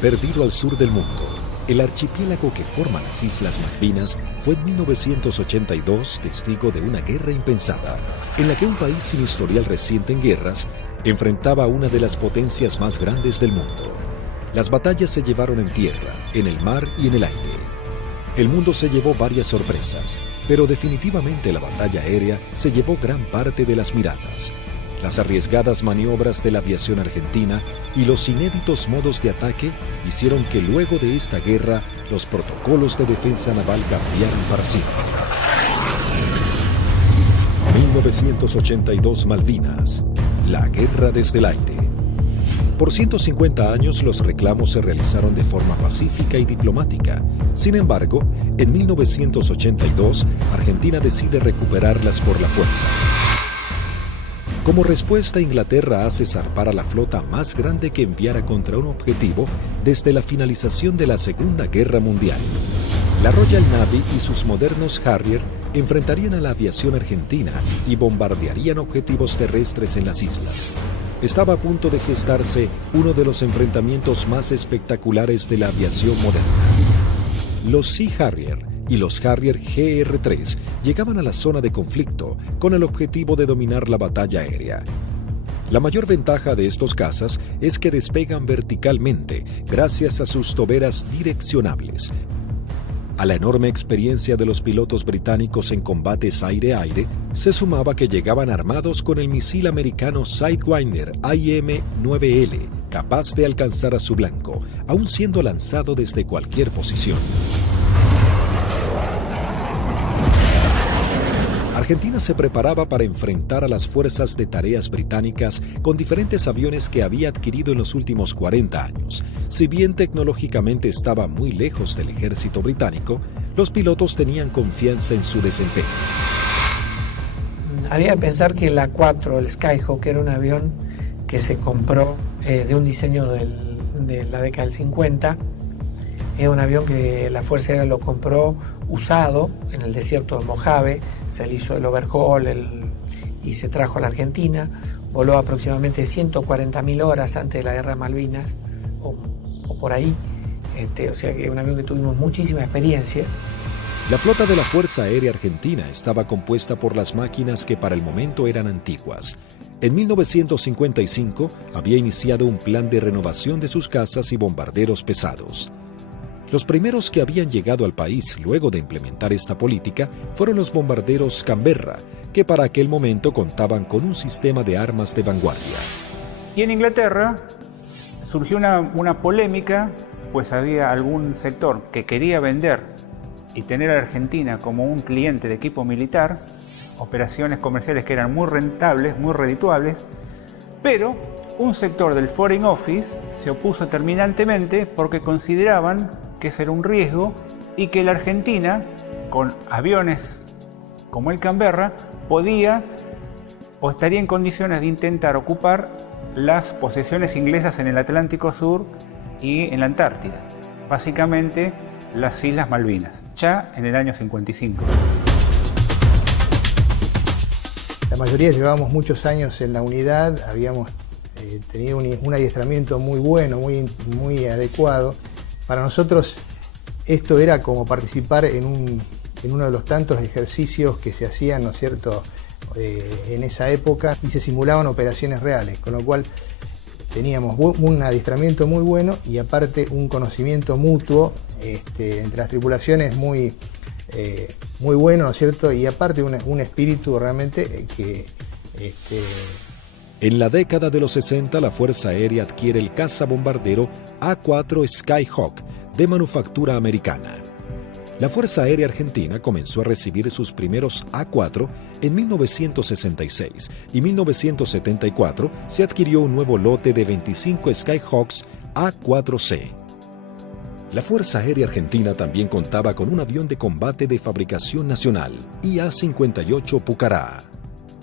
Perdido al sur del mundo, el archipiélago que forma las Islas Malvinas fue en 1982 testigo de una guerra impensada, en la que un país sin historial reciente en guerras enfrentaba a una de las potencias más grandes del mundo. Las batallas se llevaron en tierra, en el mar y en el aire. El mundo se llevó varias sorpresas, pero definitivamente la batalla aérea se llevó gran parte de las miradas. Las arriesgadas maniobras de la aviación argentina y los inéditos modos de ataque hicieron que luego de esta guerra los protocolos de defensa naval cambiaran para siempre. 1982 Malvinas, la guerra desde el aire. Por 150 años los reclamos se realizaron de forma pacífica y diplomática. Sin embargo, en 1982, Argentina decide recuperarlas por la fuerza. Como respuesta, Inglaterra hace zarpar a la flota más grande que enviara contra un objetivo desde la finalización de la Segunda Guerra Mundial. La Royal Navy y sus modernos Harrier enfrentarían a la aviación argentina y bombardearían objetivos terrestres en las islas. Estaba a punto de gestarse uno de los enfrentamientos más espectaculares de la aviación moderna. Los Sea Harrier y los Harrier GR-3 llegaban a la zona de conflicto con el objetivo de dominar la batalla aérea. La mayor ventaja de estos cazas es que despegan verticalmente gracias a sus toberas direccionables. A la enorme experiencia de los pilotos británicos en combates aire-aire, se sumaba que llegaban armados con el misil americano Sidewinder IM-9L, capaz de alcanzar a su blanco, aun siendo lanzado desde cualquier posición. Argentina se preparaba para enfrentar a las fuerzas de tareas británicas con diferentes aviones que había adquirido en los últimos 40 años. Si bien tecnológicamente estaba muy lejos del ejército británico, los pilotos tenían confianza en su desempeño. Había que pensar que el A4, el Skyhawk, era un avión que se compró de un diseño de la década del 50. Es un avión que la Fuerza Aérea lo compró usado en el desierto de Mojave, se le hizo el overhaul y se trajo a la Argentina, voló aproximadamente 140.000 horas antes de la Guerra de Malvinas, o por ahí, o sea que es un avión que tuvimos muchísima experiencia. La flota de la Fuerza Aérea Argentina estaba compuesta por las máquinas que para el momento eran antiguas. En 1955 había iniciado un plan de renovación de sus cazas y bombarderos pesados. Los primeros que habían llegado al país luego de implementar esta política fueron los bombarderos Canberra, que para aquel momento contaban con un sistema de armas de vanguardia. Y en Inglaterra surgió una polémica, pues había algún sector que quería vender y tener a la Argentina como un cliente de equipo militar, operaciones comerciales que eran muy rentables, muy redituables, pero un sector del Foreign Office se opuso terminantemente porque consideraban que ese era un riesgo y que la Argentina, con aviones como el Canberra, podía o estaría en condiciones de intentar ocupar las posesiones inglesas en el Atlántico Sur y en la Antártida, básicamente las Islas Malvinas, ya en el año 55. La mayoría llevábamos muchos años en la unidad, habíamos tenido un adiestramiento muy bueno, muy adecuado. Para nosotros esto era como participar en uno de los tantos ejercicios que se hacían, ¿no es cierto?, en esa época, y se simulaban operaciones reales, con lo cual teníamos un adiestramiento muy bueno y aparte un conocimiento mutuo entre las tripulaciones muy bueno, ¿no es cierto?, y aparte un espíritu realmente que... En la década de los 60, la Fuerza Aérea adquiere el cazabombardero A4 Skyhawk, de manufactura americana. La Fuerza Aérea Argentina comenzó a recibir sus primeros A4 en 1966 y en 1974 se adquirió un nuevo lote de 25 Skyhawks A4C. La Fuerza Aérea Argentina también contaba con un avión de combate de fabricación nacional, IA-58 Pucará.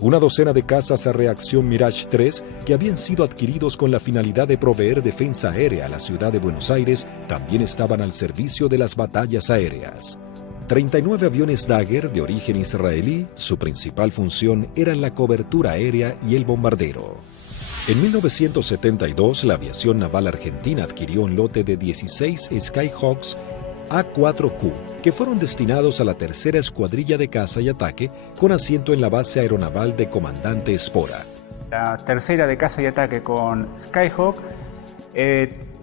Una docena de cazas a reacción Mirage 3 que habían sido adquiridos con la finalidad de proveer defensa aérea a la ciudad de Buenos Aires también estaban al servicio de las batallas aéreas. 39 aviones Dagger de origen israelí, su principal función era la cobertura aérea y el bombardero. En 1972, la aviación naval argentina adquirió un lote de 16 Skyhawks A4Q, que fueron destinados a la tercera escuadrilla de caza y ataque con asiento en la base aeronaval de Comandante Espora. La tercera de caza y ataque con Skyhawk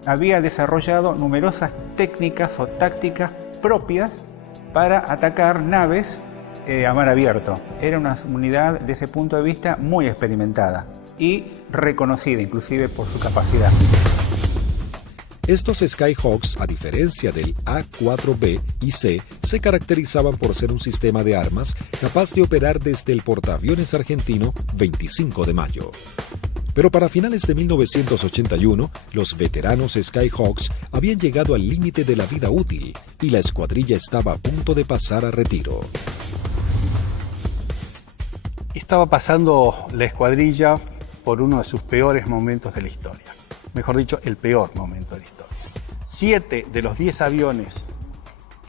había desarrollado numerosas técnicas o tácticas propias para atacar naves a mar abierto. Era una unidad desde ese punto de vista muy experimentada y reconocida inclusive por su capacidad. Estos Skyhawks, a diferencia del A4B y C, se caracterizaban por ser un sistema de armas capaz de operar desde el portaaviones argentino 25 de Mayo. Pero para finales de 1981, los veteranos Skyhawks habían llegado al límite de la vida útil y la escuadrilla estaba a punto de pasar a retiro. Estaba pasando la escuadrilla por uno de sus peores momentos de la historia. Mejor dicho, el peor momento de la historia. 7 de los 10 aviones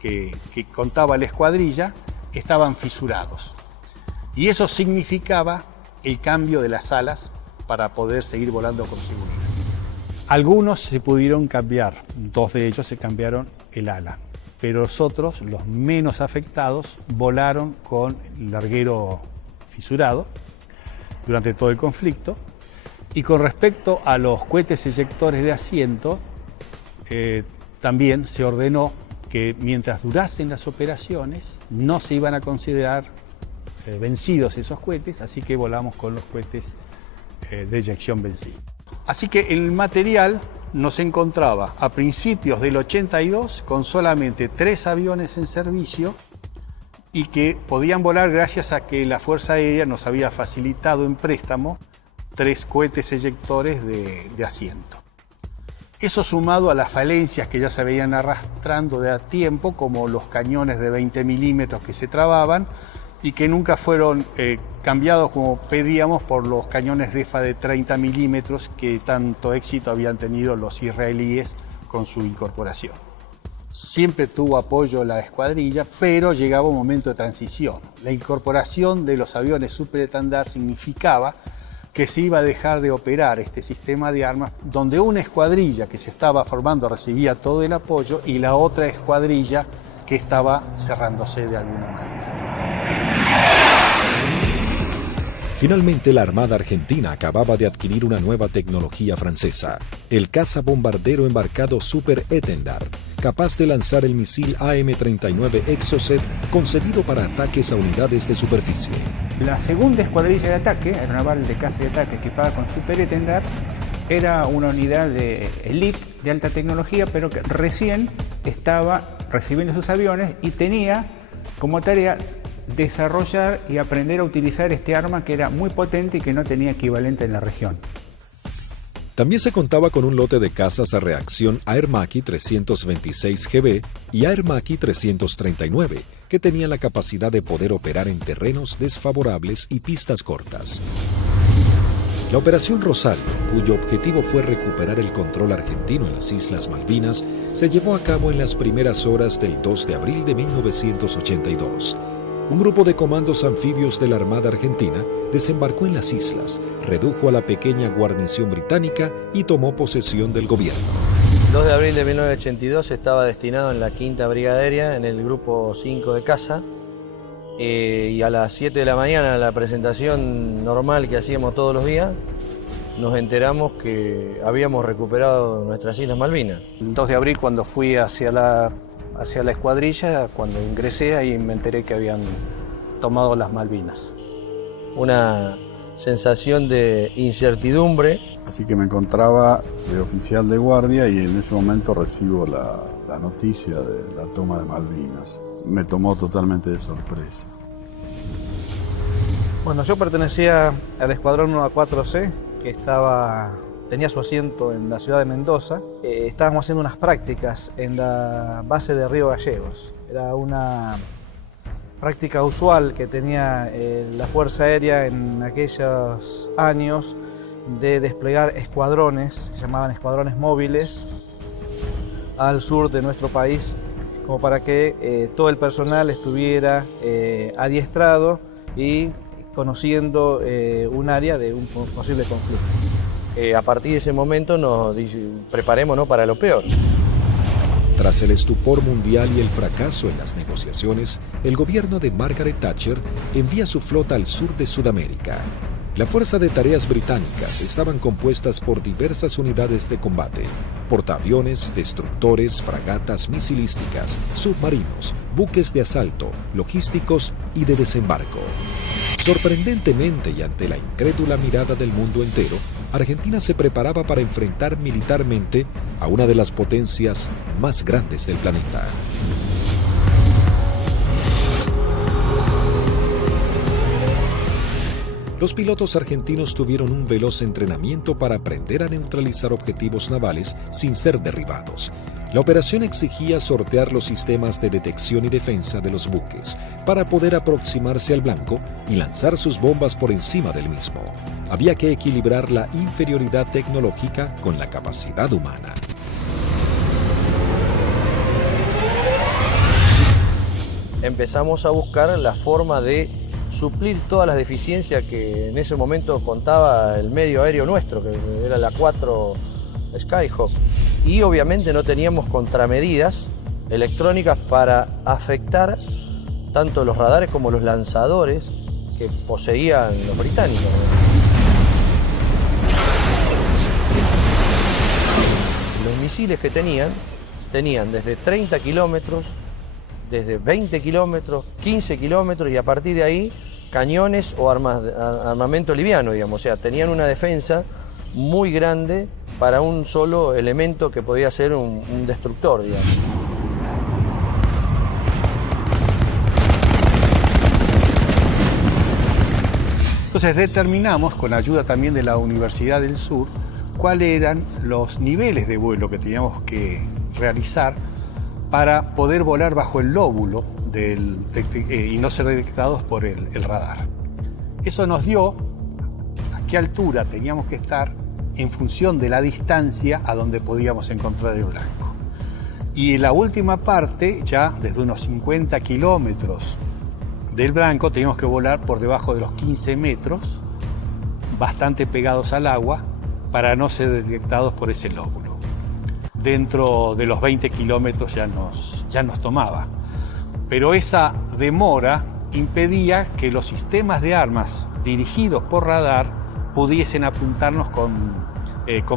que contaba la escuadrilla estaban fisurados. Y eso significaba el cambio de las alas para poder seguir volando con seguridad. Algunos se pudieron cambiar, 2 de ellos se cambiaron el ala, pero los otros, los menos afectados, volaron con el larguero fisurado durante todo el conflicto. Y con respecto a los cohetes eyectores de asiento, también se ordenó que mientras durasen las operaciones no se iban a considerar vencidos esos cohetes, así que volamos con los cohetes de eyección vencidos. Así que el material nos encontraba a principios del 82 con solamente 3 aviones en servicio y que podían volar gracias a que la Fuerza Aérea nos había facilitado en préstamo 3 cohetes eyectores de asiento. Eso sumado a las falencias que ya se veían arrastrando de a tiempo, como los cañones de 20 milímetros que se trababan y que nunca fueron cambiados como pedíamos por los cañones DEFA de 30 milímetros que tanto éxito habían tenido los israelíes con su incorporación. Siempre tuvo apoyo la escuadrilla, pero llegaba un momento de transición. La incorporación de los aviones superestandar significaba que se iba a dejar de operar este sistema de armas, donde una escuadrilla que se estaba formando recibía todo el apoyo y la otra escuadrilla que estaba cerrándose de alguna manera. Finalmente, la Armada Argentina acababa de adquirir una nueva tecnología francesa, el cazabombardero embarcado Super Étendard, capaz de lanzar el misil AM-39 Exocet concebido para ataques a unidades de superficie. La segunda escuadrilla de ataque, aeronaval de caza y ataque equipada con Super Étendard, era una unidad de élite de alta tecnología, pero que recién estaba recibiendo sus aviones y tenía como tarea desarrollar y aprender a utilizar este arma que era muy potente y que no tenía equivalente en la región. También se contaba con un lote de cazas a reacción Air Macchi 326 GB y Air Macchi 339, que tenían la capacidad de poder operar en terrenos desfavorables y pistas cortas. La Operación Rosario, cuyo objetivo fue recuperar el control argentino en las Islas Malvinas, se llevó a cabo en las primeras horas del 2 de abril de 1982. Un grupo de comandos anfibios de la Armada Argentina desembarcó en las islas, redujo a la pequeña guarnición británica y tomó posesión del gobierno. El 2 de abril de 1982 estaba destinado en la 5ª Brigada Aérea, en el grupo 5 de caza, y a las 7 de la mañana, la presentación normal que hacíamos todos los días, nos enteramos que habíamos recuperado nuestras Islas Malvinas. El 2 de abril, cuando fui hacia la escuadrilla, cuando ingresé, ahí me enteré que habían tomado las Malvinas. Una sensación de incertidumbre. Así que me encontraba de oficial de guardia y en ese momento recibo la noticia de la toma de Malvinas. Me tomó totalmente de sorpresa. Bueno, yo pertenecía al escuadrón 1A4C, que tenía su asiento en la ciudad de Mendoza. Estábamos haciendo unas prácticas en la base de Río Gallegos. Era una práctica usual que tenía la Fuerza Aérea en aquellos años de desplegar escuadrones, se llamaban escuadrones móviles, al sur de nuestro país, como para que todo el personal estuviera adiestrado y conociendo un área de un posible conflicto. A partir de ese momento nos preparémonos para lo peor. Tras el estupor mundial y el fracaso en las negociaciones, el gobierno de Margaret Thatcher envía su flota al sur de Sudamérica. La Fuerza de Tareas Británicas estaban compuestas por diversas unidades de combate, portaaviones, destructores, fragatas misilísticas, submarinos, buques de asalto, logísticos y de desembarco. Sorprendentemente y ante la incrédula mirada del mundo entero, Argentina se preparaba para enfrentar militarmente a una de las potencias más grandes del planeta. Los pilotos argentinos tuvieron un veloz entrenamiento para aprender a neutralizar objetivos navales sin ser derribados. La operación exigía sortear los sistemas de detección y defensa de los buques para poder aproximarse al blanco y lanzar sus bombas por encima del mismo. Había que equilibrar la inferioridad tecnológica con la capacidad humana. Empezamos a buscar la forma de suplir todas las deficiencias que en ese momento contaba el medio aéreo nuestro, que era la 4 Skyhawk. Y obviamente no teníamos contramedidas electrónicas para afectar tanto los radares como los lanzadores que poseían los británicos. Los misiles que tenían desde 30 kilómetros, desde 20 kilómetros, 15 kilómetros y a partir de ahí cañones o armamento liviano, digamos. O sea, tenían una defensa muy grande para un solo elemento que podía ser un destructor, digamos. Entonces determinamos, con ayuda también de la Universidad del Sur, cuáles eran los niveles de vuelo que teníamos que realizar para poder volar bajo el lóbulo y no ser detectados por el radar. Eso nos dio a qué altura teníamos que estar en función de la distancia a donde podíamos encontrar el blanco. Y en la última parte, ya desde unos 50 kilómetros del blanco, teníamos que volar por debajo de los 15 metros, bastante pegados al agua, para no ser detectados por ese lóbulo. Dentro de los 20 kilómetros ya nos tomaba. Pero esa demora impedía que los sistemas de armas dirigidos por radar pudiesen apuntarnos con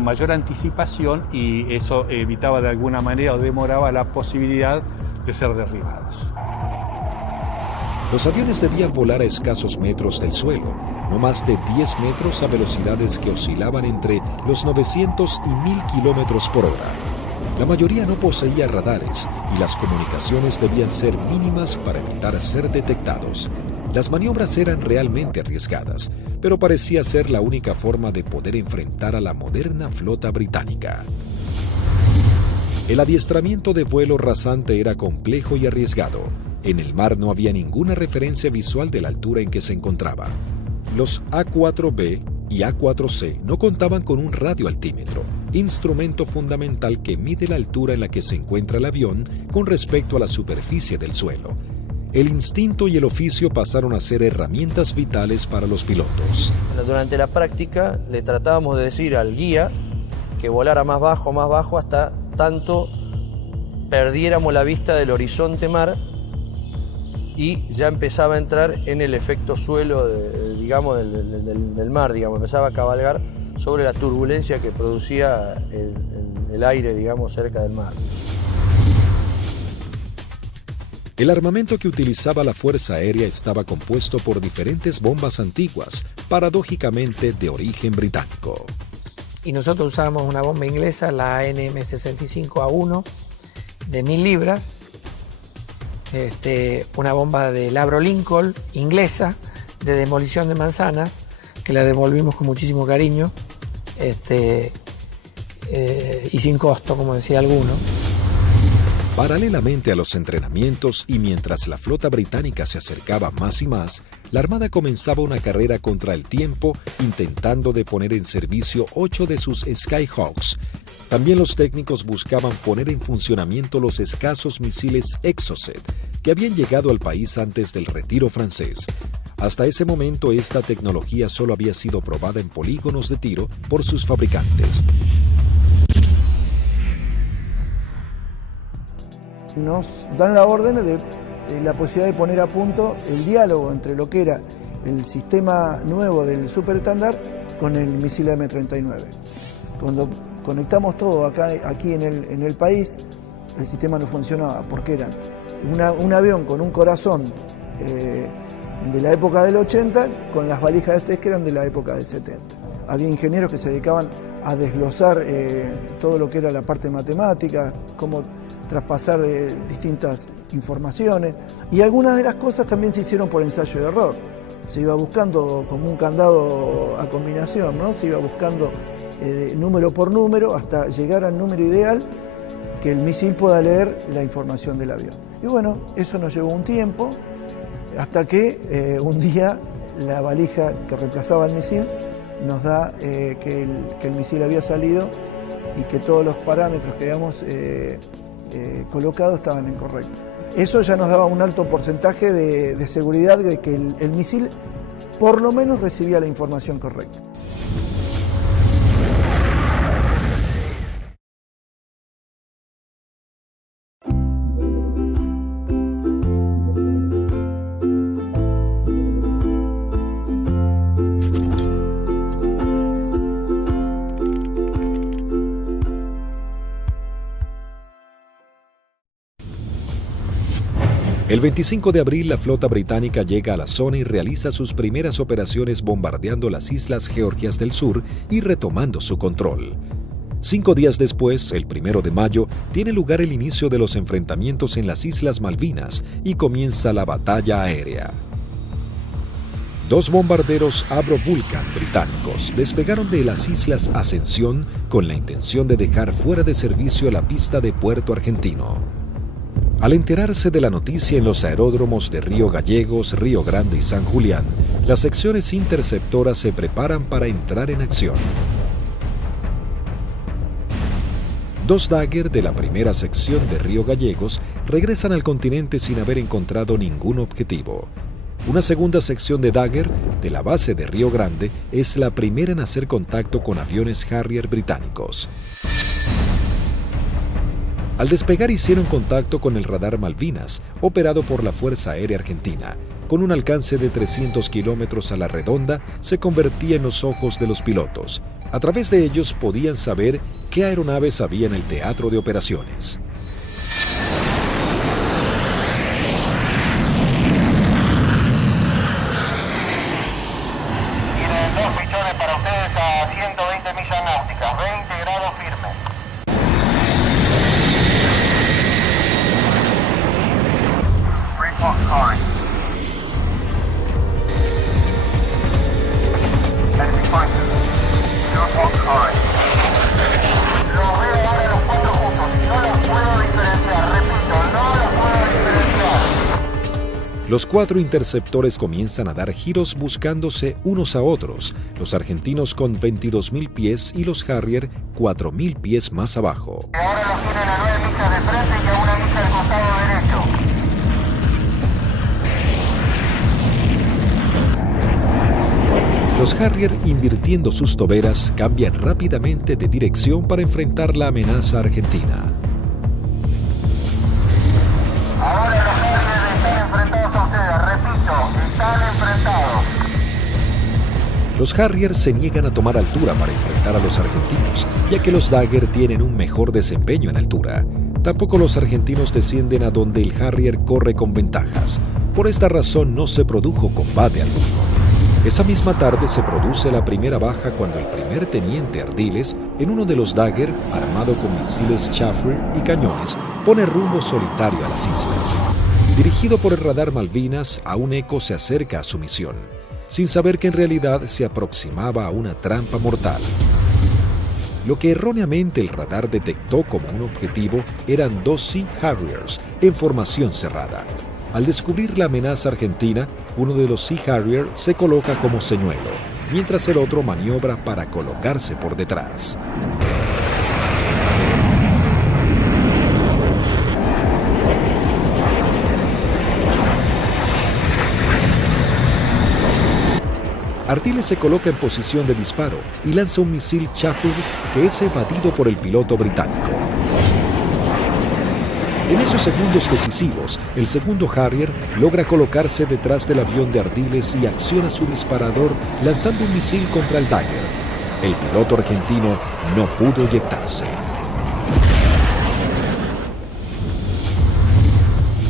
mayor anticipación, y eso evitaba de alguna manera o demoraba la posibilidad de ser derribados. Los aviones debían volar a escasos metros del suelo, no más de 10 metros a velocidades que oscilaban entre los 900 y 1000 kilómetros por hora. La mayoría no poseía radares y las comunicaciones debían ser mínimas para evitar ser detectados. Las maniobras eran realmente arriesgadas, pero parecía ser la única forma de poder enfrentar a la moderna flota británica. El adiestramiento de vuelo rasante era complejo y arriesgado. En el mar no había ninguna referencia visual de la altura en que se encontraba. Los A4B y A4C no contaban con un radioaltímetro, instrumento fundamental que mide la altura en la que se encuentra el avión con respecto a la superficie del suelo. El instinto y el oficio pasaron a ser herramientas vitales para los pilotos. Durante la práctica le tratábamos de decir al guía que volara más bajo, hasta tanto perdiéramos la vista del horizonte mar y ya empezaba a entrar en el efecto suelo del mar, empezaba a cabalgar sobre la turbulencia que producía el aire, cerca del mar. El armamento que utilizaba la Fuerza Aérea estaba compuesto por diferentes bombas antiguas, paradójicamente de origen británico. Y nosotros usábamos una bomba inglesa, la NM65A1, de 1000 libras, una bomba de Labro Lincoln, inglesa, de demolición de manzanas, que la devolvimos con muchísimo cariño, y sin costo, como decía alguno. Paralelamente a los entrenamientos y mientras la flota británica se acercaba más y más, la Armada comenzaba una carrera contra el tiempo intentando de poner en servicio 8 de sus Skyhawks. También los técnicos buscaban poner en funcionamiento los escasos misiles Exocet que habían llegado al país antes del retiro francés. Hasta ese momento, esta tecnología solo había sido probada en polígonos de tiro por sus fabricantes. Nos dan la orden de la posibilidad de poner a punto el diálogo entre lo que era el sistema nuevo del Super Standard con el misil M39. Cuando conectamos todo aquí en el país, el sistema no funcionaba porque era un avión con un corazón de la época del 80 con las valijas de test que eran de la época del 70. Había ingenieros que se dedicaban a desglosar todo lo que era la parte matemática, cómo traspasar distintas informaciones, y algunas de las cosas también se hicieron por ensayo y error. Se iba buscando como un candado a combinación, ¿no? Se iba buscando número por número hasta llegar al número ideal que el misil pueda leer la información del avión. Y bueno, eso nos llevó un tiempo, hasta que un día la valija que reemplazaba el misil nos da que el misil había salido y que todos los parámetros que habíamos colocado estaban incorrectos. Eso ya nos daba un alto porcentaje de seguridad de que el misil por lo menos recibía la información correcta. El 25 de abril, la flota británica llega a la zona y realiza sus primeras operaciones bombardeando las Islas Georgias del Sur y retomando su control. 5 días después, el 1 de mayo, tiene lugar el inicio de los enfrentamientos en las Islas Malvinas y comienza la batalla aérea. 2 bombarderos Avro Vulcan británicos despegaron de las Islas Ascensión con la intención de dejar fuera de servicio la pista de Puerto Argentino. Al enterarse de la noticia en los aeródromos de Río Gallegos, Río Grande y San Julián, las secciones interceptoras se preparan para entrar en acción. 2 Dagger de la primera sección de Río Gallegos regresan al continente sin haber encontrado ningún objetivo. Una segunda sección de Dagger de la base de Río Grande es la primera en hacer contacto con aviones Harrier británicos. Al despegar hicieron contacto con el radar Malvinas, operado por la Fuerza Aérea Argentina. Con un alcance de 300 kilómetros a la redonda, se convertía en los ojos de los pilotos. A través de ellos podían saber qué aeronaves había en el teatro de operaciones. Tienen 2 pichones para ustedes a 120 millas náuticas, 20 grados firmes. Los 4 interceptores comienzan a dar giros buscándose unos a otros, los argentinos con 22.000 pies y los Harrier 4.000 pies más abajo. Ahora los tienen a 9 millas de frente y a 1 milla del costado derecho. Los Harrier, invirtiendo sus toberas, cambian rápidamente de dirección para enfrentar la amenaza argentina. Ahora los Harrier están enfrentados a ustedes, repito, están enfrentados. Los Harrier se niegan a tomar altura para enfrentar a los argentinos, ya que los Dagger tienen un mejor desempeño en altura. Tampoco los argentinos descienden a donde el Harrier corre con ventajas. Por esta razón no se produjo combate alguno. Esa misma tarde se produce la primera baja cuando el primer teniente Ardiles, en uno de los Dagger, armado con misiles Chaffee y cañones, pone rumbo solitario a las islas. Dirigido por el radar Malvinas, aún Eco se acerca a su misión, sin saber que en realidad se aproximaba a una trampa mortal. Lo que erróneamente el radar detectó como un objetivo eran 2 Sea Harriers en formación cerrada. Al descubrir la amenaza argentina, uno de los Sea Harrier se coloca como señuelo, mientras el otro maniobra para colocarse por detrás. Ardiles se coloca en posición de disparo y lanza un misil Chafford que es evadido por el piloto británico. En esos segundos decisivos, el segundo Harrier logra colocarse detrás del avión de Ardiles y acciona su disparador lanzando un misil contra el Dagger. El piloto argentino no pudo eyectarse.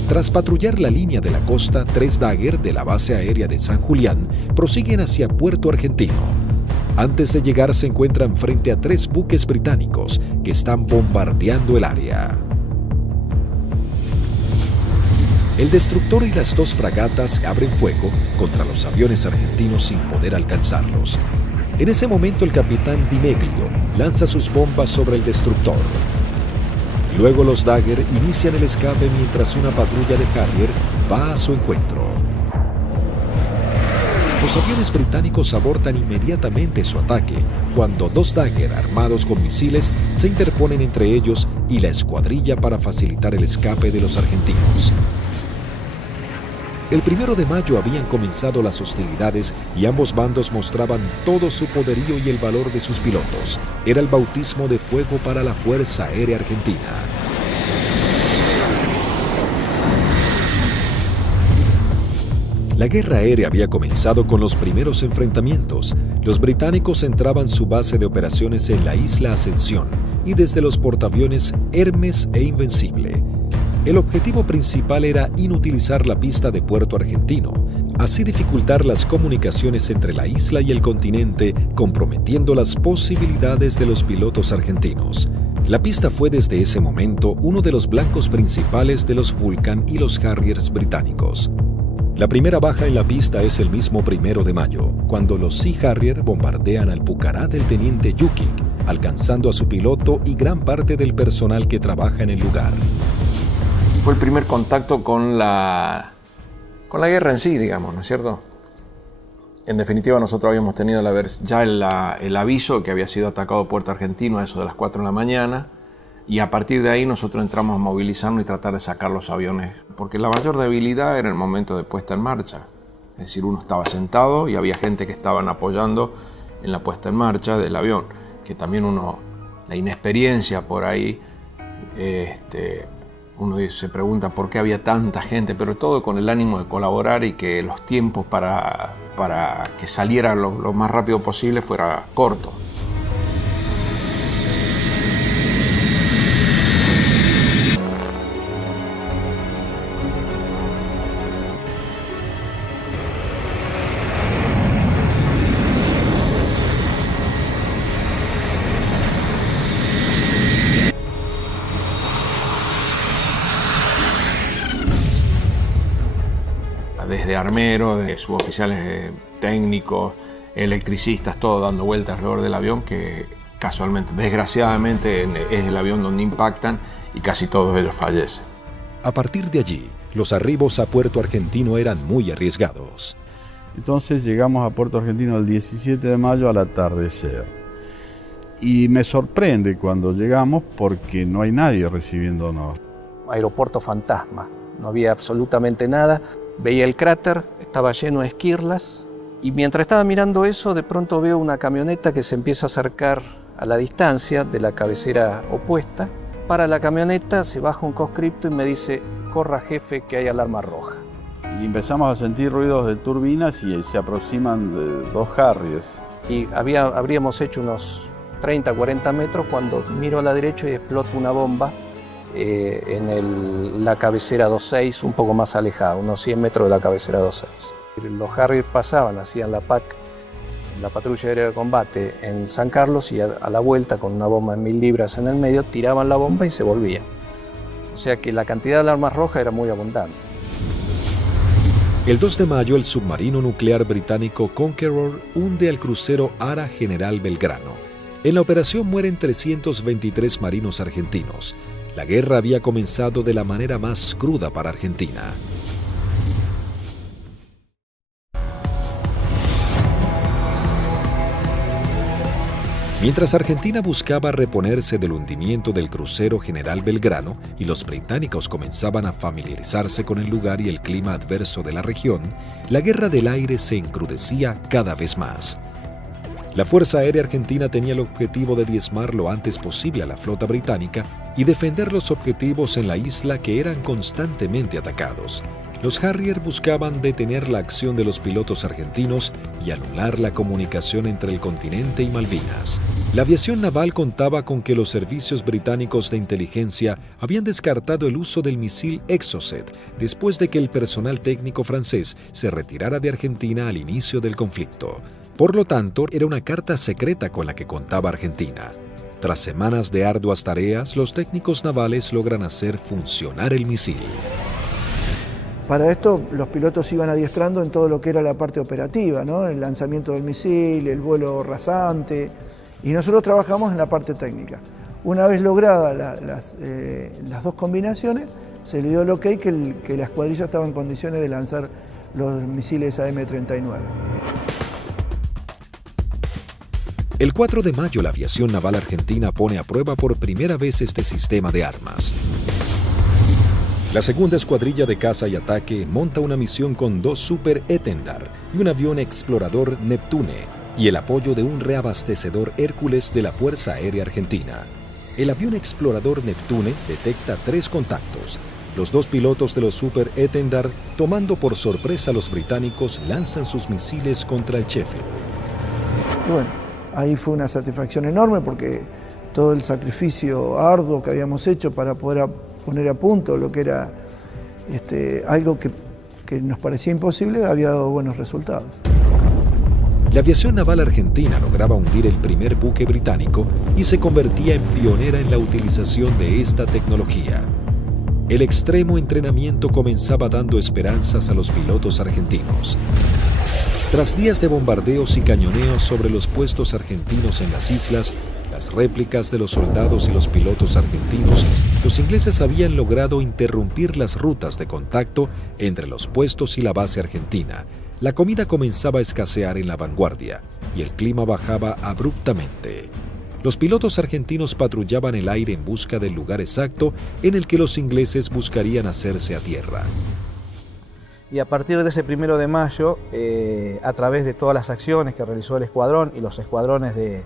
Tras patrullar la línea de la costa, 3 Dagger de la base aérea de San Julián prosiguen hacia Puerto Argentino. Antes de llegar se encuentran frente a 3 buques británicos que están bombardeando el área. El destructor y las 2 fragatas abren fuego contra los aviones argentinos sin poder alcanzarlos. En ese momento el capitán Di Meglio lanza sus bombas sobre el destructor. Luego los Dagger inician el escape mientras una patrulla de Harrier va a su encuentro. Los aviones británicos abortan inmediatamente su ataque cuando 2 Dagger armados con misiles se interponen entre ellos y la escuadrilla para facilitar el escape de los argentinos. El 1 de mayo habían comenzado las hostilidades y ambos bandos mostraban todo su poderío y el valor de sus pilotos. Era el bautismo de fuego para la Fuerza Aérea Argentina. La guerra aérea había comenzado con los primeros enfrentamientos. Los británicos entraban su base de operaciones en la isla Ascensión y desde los portaaviones Hermes e Invencible. El objetivo principal era inutilizar la pista de Puerto Argentino, así dificultar las comunicaciones entre la isla y el continente, comprometiendo las posibilidades de los pilotos argentinos. La pista fue desde ese momento uno de los blancos principales de los Vulcan y los Harriers británicos. La primera baja en la pista es el mismo 1 de mayo, cuando los Sea Harrier bombardean al Pucará del teniente Yukik, alcanzando a su piloto y gran parte del personal que trabaja en el lugar. Fue el primer contacto con la guerra en sí, digamos, ¿no es cierto? En definitiva, nosotros habíamos tenido ya el aviso que había sido atacado Puerto Argentino a eso de las 4 de la mañana, y a partir de ahí nosotros entramos a movilizarnos y tratar de sacar los aviones, porque la mayor debilidad era el momento de puesta en marcha. Es decir, uno estaba sentado y había gente que estaban apoyando en la puesta en marcha del avión, que también la inexperiencia por ahí, uno se pregunta por qué había tanta gente, pero todo con el ánimo de colaborar y que los tiempos para que saliera lo más rápido posible fuera corto. Desde armeros, de suboficiales técnicos, electricistas, todo dando vueltas alrededor del avión, que casualmente, desgraciadamente, es el avión donde impactan y casi todos ellos fallecen. A partir de allí, los arribos a Puerto Argentino eran muy arriesgados. Entonces llegamos a Puerto Argentino el 17 de mayo al atardecer. Y me sorprende cuando llegamos porque no hay nadie recibiéndonos. Aeropuerto fantasma, no había absolutamente nada. Veía el cráter, estaba lleno de esquirlas, y mientras estaba mirando eso, de pronto veo una camioneta que se empieza a acercar a la distancia de la cabecera opuesta. Para la camioneta, se baja un conscripto y me dice: corra jefe, que hay alarma roja. Y empezamos a sentir ruidos de turbinas y se aproximan 2 Harriers. Y habríamos hecho unos 30, 40 metros cuando miro a la derecha y explota una bomba en la cabecera 26, un poco más alejada, unos 100 metros de la cabecera 26. Los Harriers pasaban, hacían la PAC, la patrulla aérea de combate en San Carlos, y a la vuelta con una bomba de 1000 libras en el medio, tiraban la bomba y se volvían. O sea que la cantidad de alarmas rojas era muy abundante. El 2 de mayo, el submarino nuclear británico Conqueror hunde al crucero Ara General Belgrano. En la operación mueren 323 marinos argentinos. La guerra había comenzado de la manera más cruda para Argentina. Mientras Argentina buscaba reponerse del hundimiento del crucero General Belgrano y los británicos comenzaban a familiarizarse con el lugar y el clima adverso de la región, la guerra del aire se encrudecía cada vez más. La Fuerza Aérea Argentina tenía el objetivo de diezmar lo antes posible a la flota británica y defender los objetivos en la isla que eran constantemente atacados. Los Harrier buscaban detener la acción de los pilotos argentinos y anular la comunicación entre el continente y Malvinas. La aviación naval contaba con que los servicios británicos de inteligencia habían descartado el uso del misil Exocet después de que el personal técnico francés se retirara de Argentina al inicio del conflicto. Por lo tanto, era una carta secreta con la que contaba Argentina. Tras semanas de arduas tareas, los técnicos navales logran hacer funcionar el misil. Para esto, los pilotos iban adiestrando en todo lo que era la parte operativa, ¿no? El lanzamiento del misil, el vuelo rasante, y nosotros trabajamos en la parte técnica. Una vez logradas las dos combinaciones, se le dio el ok que la escuadrilla estaba en condiciones de lanzar los misiles AM-39. El 4 de mayo, la aviación naval argentina pone a prueba por primera vez este sistema de armas. La segunda escuadrilla de caza y ataque monta una misión con 2 Super Etendard y un avión explorador Neptune y el apoyo de un reabastecedor Hércules de la Fuerza Aérea Argentina. El avión explorador Neptune detecta 3 contactos. Los 2 pilotos de los Super Etendard, tomando por sorpresa a los británicos, lanzan sus misiles contra el Sheffield. Y bueno, ahí fue una satisfacción enorme porque todo el sacrificio arduo que habíamos hecho para poder poner a punto lo que era algo que nos parecía imposible, había dado buenos resultados. La aviación naval argentina lograba hundir el primer buque británico y se convertía en pionera en la utilización de esta tecnología. El extremo entrenamiento comenzaba dando esperanzas a los pilotos argentinos. Tras días de bombardeos y cañoneos sobre los puestos argentinos en las islas, las réplicas de los soldados y los pilotos argentinos, los ingleses habían logrado interrumpir las rutas de contacto entre los puestos y la base argentina. La comida comenzaba a escasear en la vanguardia y el clima bajaba abruptamente. Los pilotos argentinos patrullaban el aire en busca del lugar exacto en el que los ingleses buscarían hacerse a tierra. Y a partir de ese 1 de mayo, a través de todas las acciones que realizó el escuadrón y los escuadrones de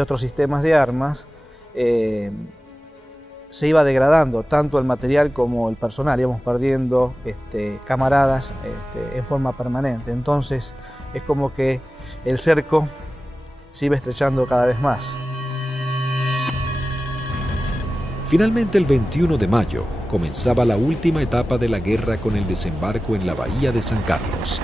otros sistemas de armas, se iba degradando tanto el material como el personal, íbamos perdiendo camaradas en forma permanente. Entonces es como que el cerco se iba estrechando cada vez más. Finalmente, el 21 de mayo, comenzaba la última etapa de la guerra con el desembarco en la bahía de San Carlos.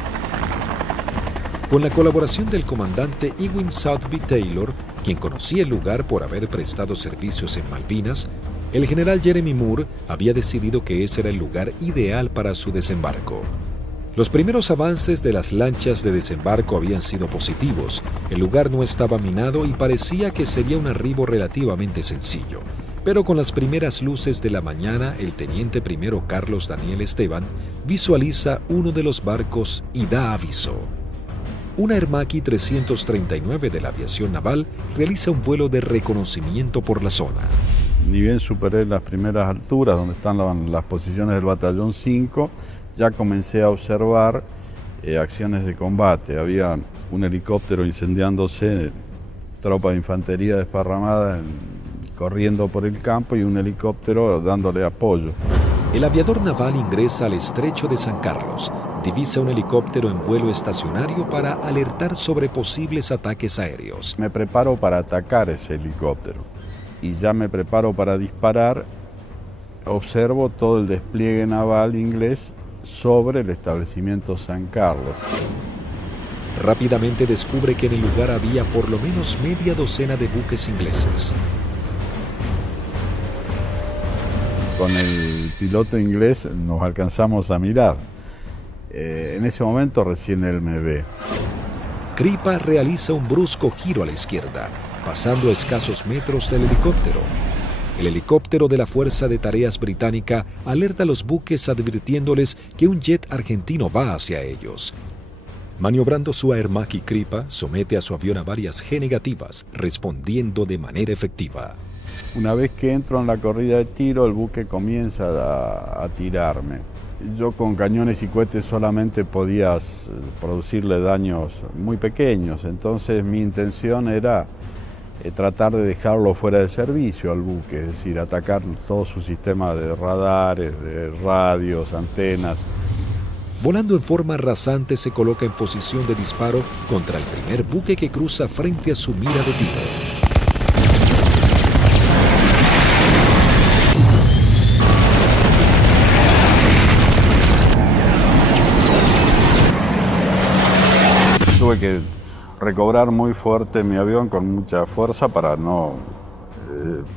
Con la colaboración del comandante Ewing Southby Taylor, quien conocía el lugar por haber prestado servicios en Malvinas, el general Jeremy Moore había decidido que ese era el lugar ideal para su desembarco. Los primeros avances de las lanchas de desembarco habían sido positivos, el lugar no estaba minado y parecía que sería un arribo relativamente sencillo. Pero con las primeras luces de la mañana, el teniente primero Carlos Daniel Esteban visualiza uno de los barcos y da aviso. Una Hermaki 339 de la aviación naval realiza un vuelo de reconocimiento por la zona. Ni bien superé las primeras alturas, donde están las posiciones del batallón 5, ya comencé a observar acciones de combate. Había un helicóptero incendiándose, tropa de infantería desparramada corriendo por el campo y un helicóptero dándole apoyo. El aviador naval ingresa al estrecho de San Carlos, divisa un helicóptero en vuelo estacionario para alertar sobre posibles ataques aéreos. Me preparo para atacar ese helicóptero y ya me preparo para disparar. Observo todo el despliegue naval inglés sobre el establecimiento San Carlos. Rápidamente descubre que en el lugar había por lo menos media docena de buques ingleses. Con el piloto inglés nos alcanzamos a mirar. En ese momento recién él me ve. Kripa realiza un brusco giro a la izquierda, pasando a escasos metros del helicóptero. El helicóptero de la Fuerza de Tareas Británica alerta a los buques advirtiéndoles que un jet argentino va hacia ellos. Maniobrando su Aermacchi Kripa, somete a su avión a varias G negativas, respondiendo de manera efectiva. Una vez que entro en la corrida de tiro, el buque comienza a tirarme. Yo con cañones y cohetes solamente podía producirle daños muy pequeños, entonces mi intención era tratar de dejarlo fuera de servicio al buque, es decir, atacar todo su sistema de radares, de radios, antenas. Volando en forma rasante, se coloca en posición de disparo contra el primer buque que cruza frente a su mira de tiro. Tuve que recobrar muy fuerte mi avión con mucha fuerza para no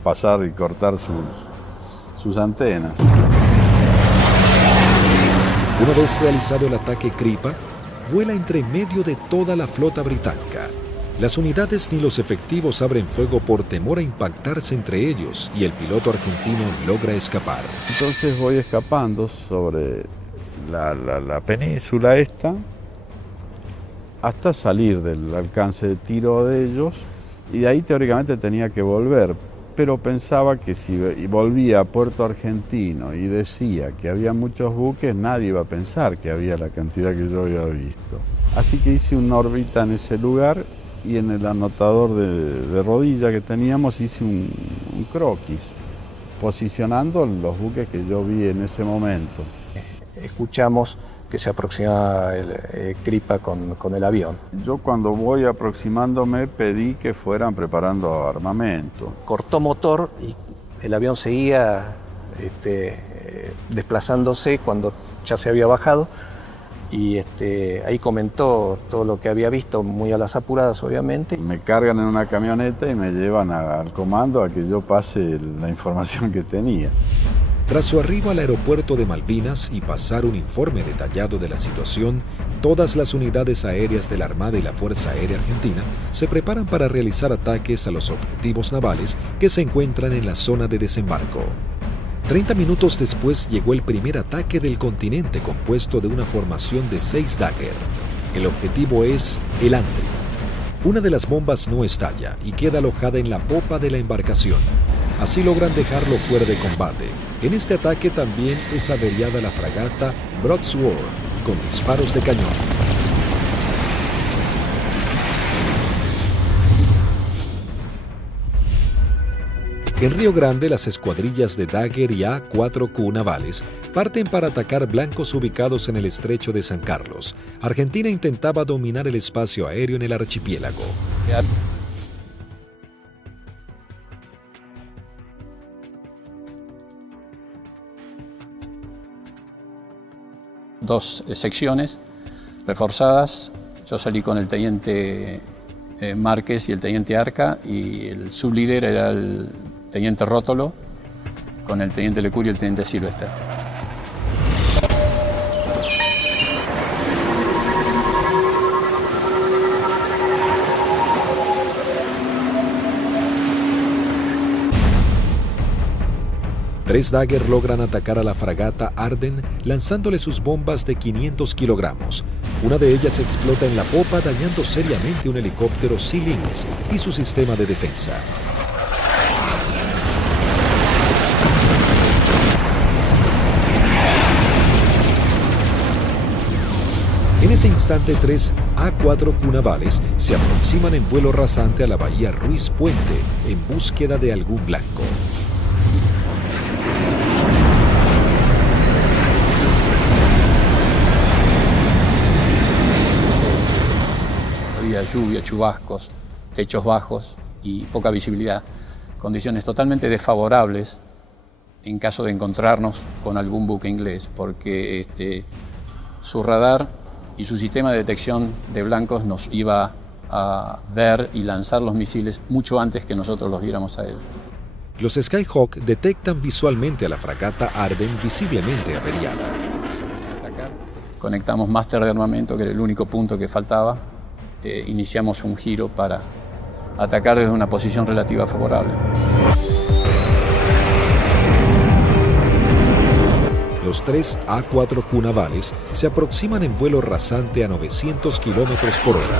pasar y cortar sus antenas. Una vez realizado el ataque Kripa, vuela entre medio de toda la flota británica. Las unidades ni los efectivos abren fuego por temor a impactarse entre ellos y el piloto argentino logra escapar. Entonces voy escapando sobre la península esta hasta salir del alcance de tiro de ellos y de ahí teóricamente tenía que volver. Pero pensaba que si volvía a Puerto Argentino y decía que había muchos buques, nadie iba a pensar que había la cantidad que yo había visto. Así que hice una órbita en ese lugar y en el anotador de rodilla que teníamos hice un croquis, posicionando los buques que yo vi en ese momento. Escuchamos que se aproximaba el Kripa con el avión. Yo cuando voy aproximándome pedí que fueran preparando armamento. Cortó motor y el avión seguía desplazándose cuando ya se había bajado y ahí comentó todo lo que había visto, muy a las apuradas obviamente. Me cargan en una camioneta y me llevan al comando a que yo pase la información que tenía. Tras su arribo al aeropuerto de Malvinas y pasar un informe detallado de la situación, todas las unidades aéreas de la Armada y la Fuerza Aérea Argentina se preparan para realizar ataques a los objetivos navales que se encuentran en la zona de desembarco. 30 minutos después llegó el primer ataque del continente compuesto de una formación de 6 Dagger. El objetivo es el Antri. Una de las bombas no estalla y queda alojada en la popa de la embarcación. Así logran dejarlo fuera de combate. En este ataque también es averiada la fragata Broadsword con disparos de cañón. En Río Grande, las escuadrillas de Dagger y A-4Q navales parten para atacar blancos ubicados en el estrecho de San Carlos. Argentina intentaba dominar el espacio aéreo en el archipiélago. Dos secciones reforzadas. Yo salí con el teniente Márquez y el teniente Arca, y el sublíder era el teniente Rótolo, con el teniente Lecuri y el teniente Silvester. Tres Dagger logran atacar a la fragata Arden lanzándole sus bombas de 500 kilogramos. Una de ellas explota en la popa dañando seriamente un helicóptero Sea Lynx y su sistema de defensa. En ese instante, 3 A-4Q navales se aproximan en vuelo rasante a la bahía Ruiz Puente en búsqueda de algún blanco. Había lluvia, chubascos, techos bajos y poca visibilidad. Condiciones totalmente desfavorables en caso de encontrarnos con algún buque inglés, porque su radar y su sistema de detección de blancos nos iba a ver y lanzar los misiles mucho antes que nosotros los viéramos a ellos. Los Skyhawk detectan visualmente a la fragata Arden visiblemente averiada. Conectamos máster de armamento, que era el único punto que faltaba. Iniciamos un giro para atacar desde una posición relativa favorable. Los 3 A4Q navales se aproximan en vuelo rasante a 900 km por hora.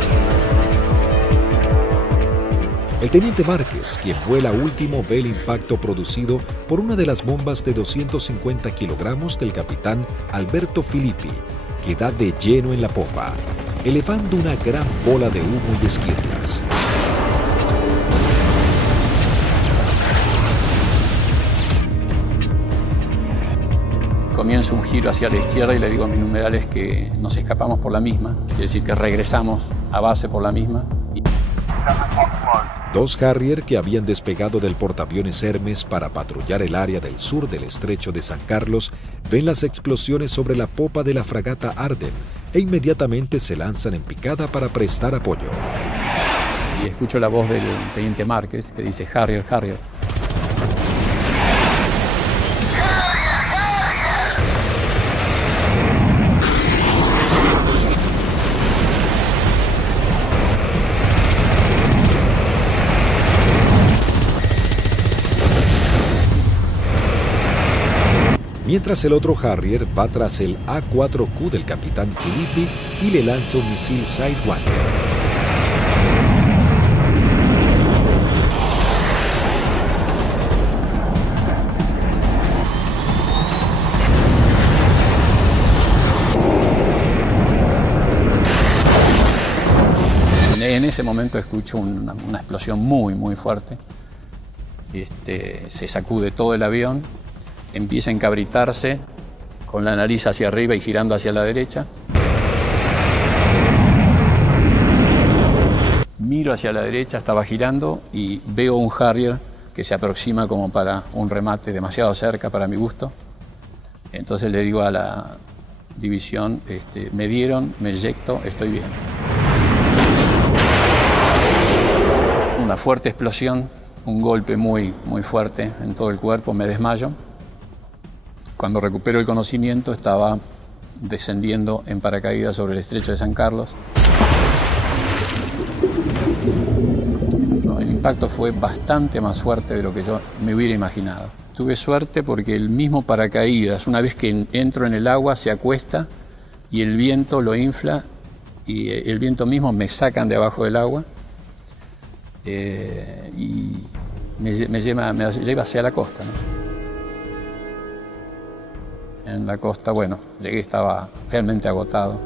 El teniente Márquez, quien vuela último, ve el impacto producido por una de las bombas de 250 kilogramos del capitán Alberto Filippi, que da de lleno en la popa, elevando una gran bola de humo y esquirlas. Comienzo un giro hacia la izquierda y le digo a mis numerales que nos escapamos por la misma, quiere decir que regresamos a base por la misma. Dos Harrier que habían despegado del portaaviones Hermes para patrullar el área del sur del estrecho de San Carlos ven las explosiones sobre la popa de la fragata Arden e inmediatamente se lanzan en picada para prestar apoyo. Y escucho la voz del teniente Márquez que dice Harrier, Harrier. Mientras el otro Harrier va tras el A4Q del capitán Filippi y le lanza un misil Sidewinder. En ese momento escucho una explosión muy fuerte. Se sacude todo el avión. Empieza a encabritarse con la nariz hacia arriba y girando hacia la derecha. Miro hacia la derecha, estaba girando y veo un Harrier que se aproxima como para un remate demasiado cerca para mi gusto. Entonces le digo a la división, me dieron, me eyecto, estoy bien. Una fuerte explosión, un golpe muy fuerte en todo el cuerpo, me desmayo. Cuando recupero el conocimiento estaba descendiendo en paracaídas sobre el estrecho de San Carlos. El impacto fue bastante más fuerte de lo que yo me hubiera imaginado. Tuve suerte porque el mismo paracaídas, una vez que entro en el agua, se acuesta y el viento lo infla y el viento mismo me sacan de abajo del agua y me lleva hacia la costa, ¿no? En la costa, bueno, llegué, estaba realmente agotado.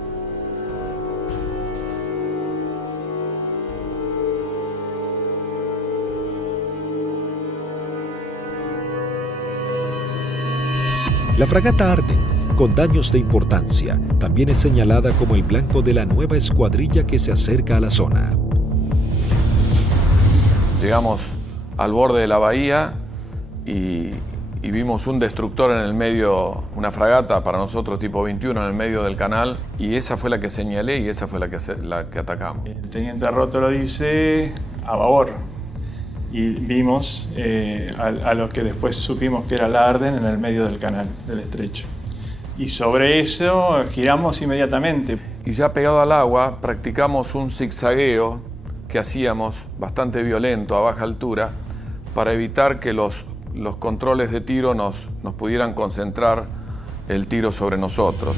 La fragata Arden, con daños de importancia, también es señalada como el blanco de la nueva escuadrilla que se acerca a la zona. Llegamos al borde de la bahía y vimos un destructor en el medio, una fragata para nosotros tipo 21 en el medio del canal, y esa fue la que señalé y esa fue la que atacamos. El teniente Rótolo dice a babor y vimos a lo que después supimos que era la Arden en el medio del canal, del estrecho. Y sobre eso giramos inmediatamente. Y ya pegado al agua practicamos un zigzagueo que hacíamos bastante violento a baja altura para evitar que los controles de tiro nos pudieran concentrar el tiro sobre nosotros.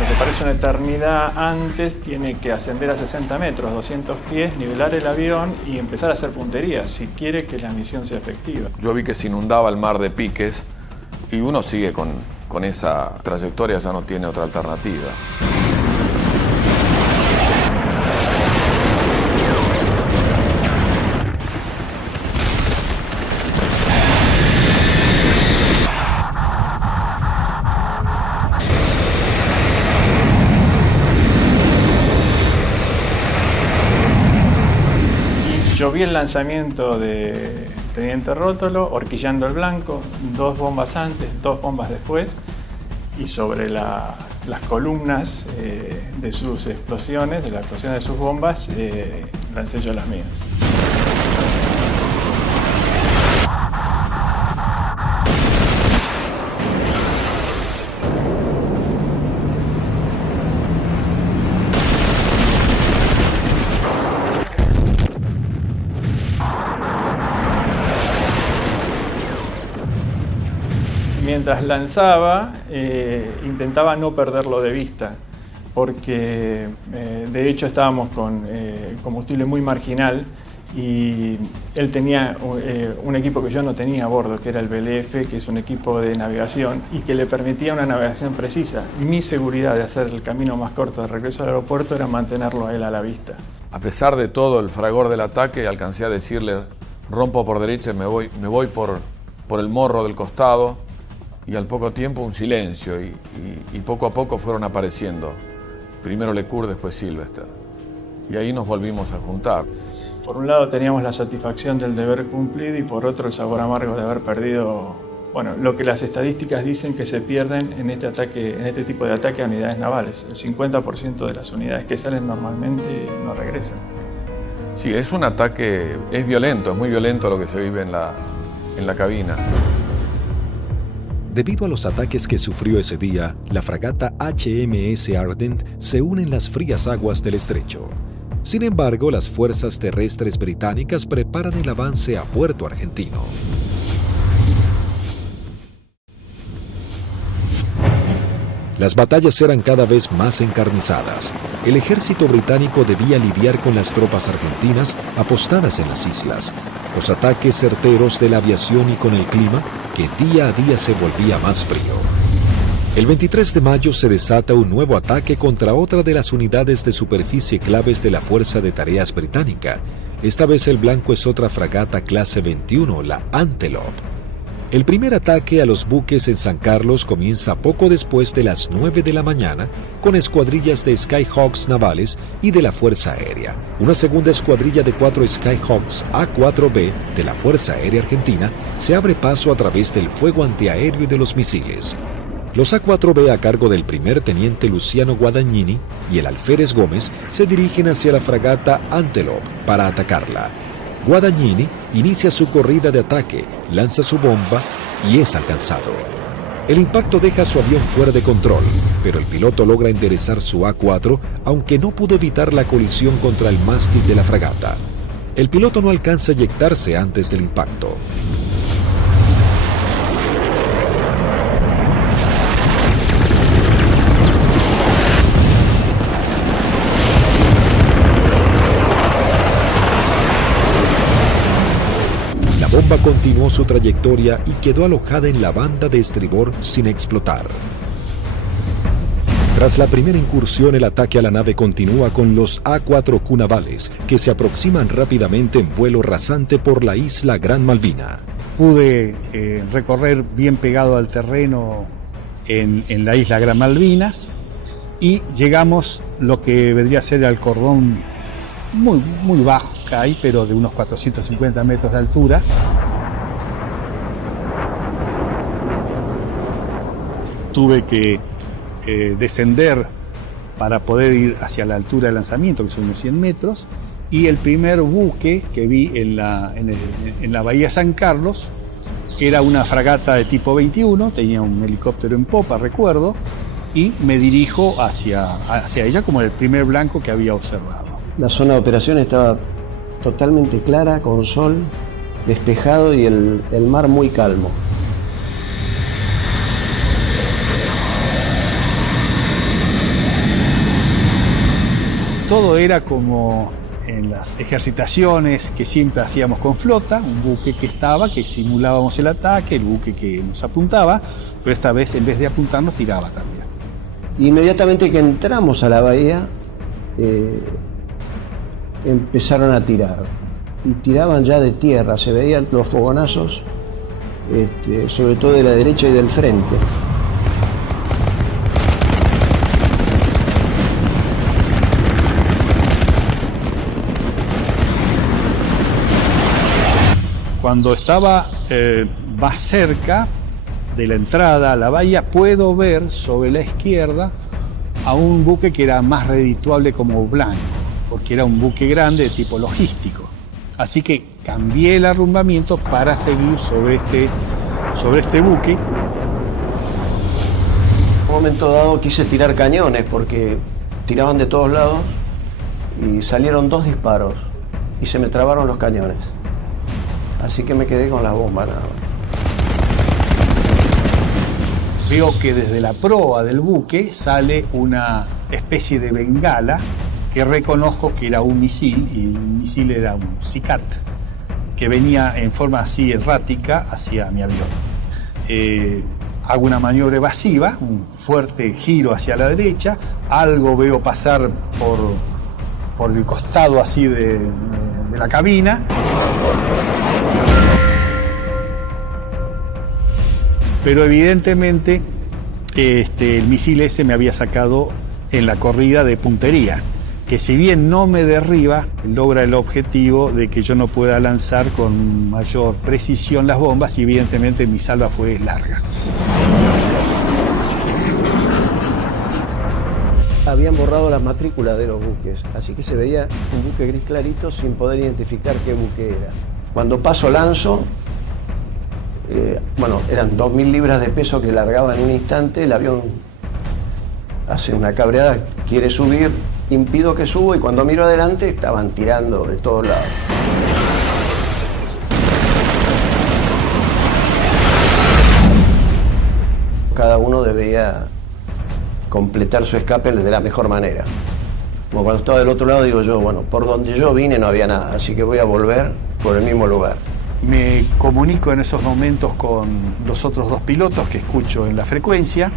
Lo que parece una eternidad antes tiene que ascender a 60 metros, 200 pies, nivelar el avión y empezar a hacer puntería si quiere que la misión sea efectiva. Yo vi que se inundaba el mar de piques y uno sigue con esa trayectoria, ya no tiene otra alternativa. Yo vi el lanzamiento de teniente Rótolo, horquillando el blanco, 2 bombas antes, 2 bombas después, y sobre las columnas de sus explosiones, de la explosión de sus bombas, lancé yo las mías. mientras lanzaba intentaba no perderlo de vista, porque de hecho estábamos con combustible muy marginal y él tenía un equipo que yo no tenía a bordo, que era el BLF, que es un equipo de navegación y que le permitía una navegación precisa. Mi seguridad de hacer el camino más corto de regreso al aeropuerto era mantenerlo a él a la vista. A pesar de todo el fragor del ataque, alcancé a decirle: rompo por derecha y me voy por el morro del costado, y al poco tiempo un silencio y poco a poco fueron apareciendo. Primero Lecour, después Sylvester. Y ahí nos volvimos a juntar. Por un lado teníamos la satisfacción del deber cumplido y por otro el sabor amargo de haber perdido, bueno, lo que las estadísticas dicen que se pierden en este tipo de ataque a unidades navales. El 50% de las unidades que salen normalmente no regresan. Sí, es un ataque, es violento, es muy violento lo que se vive en la cabina. Debido a los ataques que sufrió ese día, la fragata HMS Ardent se une en las frías aguas del estrecho. Sin embargo, las fuerzas terrestres británicas preparan el avance a Puerto Argentino. Las batallas eran cada vez más encarnizadas. El ejército británico debía lidiar con las tropas argentinas apostadas en las islas, los ataques certeros de la aviación y con el clima que día a día se volvía más frío. El 23 de mayo se desata un nuevo ataque contra otra de las unidades de superficie claves de la Fuerza de Tareas británica. Esta vez el blanco es otra fragata clase 21, la Antelope. El primer ataque a los buques en San Carlos comienza poco después de las 9 de la mañana con escuadrillas de Skyhawks navales y de la Fuerza Aérea. Una segunda escuadrilla de 4 Skyhawks A4B de la Fuerza Aérea Argentina se abre paso a través del fuego antiaéreo y de los misiles. Los A4B a cargo del primer teniente Luciano Guadagnini y el alférez Gómez se dirigen hacia la fragata Antelope para atacarla. Guadagnini inicia su corrida de ataque, lanza su bomba y es alcanzado. El impacto deja su avión fuera de control, pero el piloto logra enderezar su A4, aunque no pudo evitar la colisión contra el mástil de la fragata. El piloto no alcanza a eyectarse antes del impacto. La bomba continuó su trayectoria y quedó alojada en la banda de estribor sin explotar. Tras la primera incursión, el ataque a la nave continúa con los A4Q navales, que se aproximan rápidamente en vuelo rasante por la isla Gran Malvina. Pude recorrer bien pegado al terreno en la isla Gran Malvinas y llegamos lo que vendría a ser al cordón muy bajo que hay, pero de unos 450 metros de altura. Tuve que descender para poder ir hacia la altura de lanzamiento, que son unos 100 metros, y el primer buque que vi en la bahía San Carlos era una fragata de tipo 21, tenía un helicóptero en popa, recuerdo, y me dirijo hacia ella como el primer blanco que había observado. La zona de operación estaba totalmente clara, con sol, despejado y el mar muy calmo. Todo era como en las ejercitaciones que siempre hacíamos con flota, un buque que simulábamos el ataque, el buque que nos apuntaba, pero esta vez en vez de apuntarnos tiraba también. Inmediatamente que entramos a la bahía, empezaron a tirar y tiraban ya de tierra, se veían los fogonazos, sobre todo de la derecha y del frente. Cuando estaba más cerca de la entrada a la bahía, puedo ver sobre la izquierda a un buque que era más redituable como blanco, porque era un buque grande de tipo logístico. Así que cambié el arrumbamiento para seguir sobre este buque. En un momento dado quise tirar cañones porque tiraban de todos lados y salieron 2 disparos y se me trabaron los cañones. Así que me quedé con la bomba nada más. veo que desde la proa del buque sale una especie de bengala que reconozco que era un misil, y el misil era un SICAT que venía en forma así errática hacia mi avión. Hago una maniobra evasiva, un fuerte giro hacia la derecha, algo veo pasar por el costado así de la cabina. Pero evidentemente el misil ese me había sacado en la corrida de puntería, que si bien no me derriba, logra el objetivo de que yo no pueda lanzar con mayor precisión las bombas, y evidentemente mi salva fue larga. Habían borrado las matrículas de los buques, así que se veía un buque gris clarito sin poder identificar qué buque era. Cuando paso lanzo, eran 2.000 libras de peso que largaba en un instante, el avión hace una cabreada, quiere subir, impido que suba, y cuando miro adelante estaban tirando de todos lados. Cada uno debía completar su escape de la mejor manera. Como cuando estaba del otro lado, digo yo, bueno, por donde yo vine no había nada, así que voy a volver por el mismo lugar. Me comunico en esos momentos con los otros dos pilotos que escucho en la frecuencia.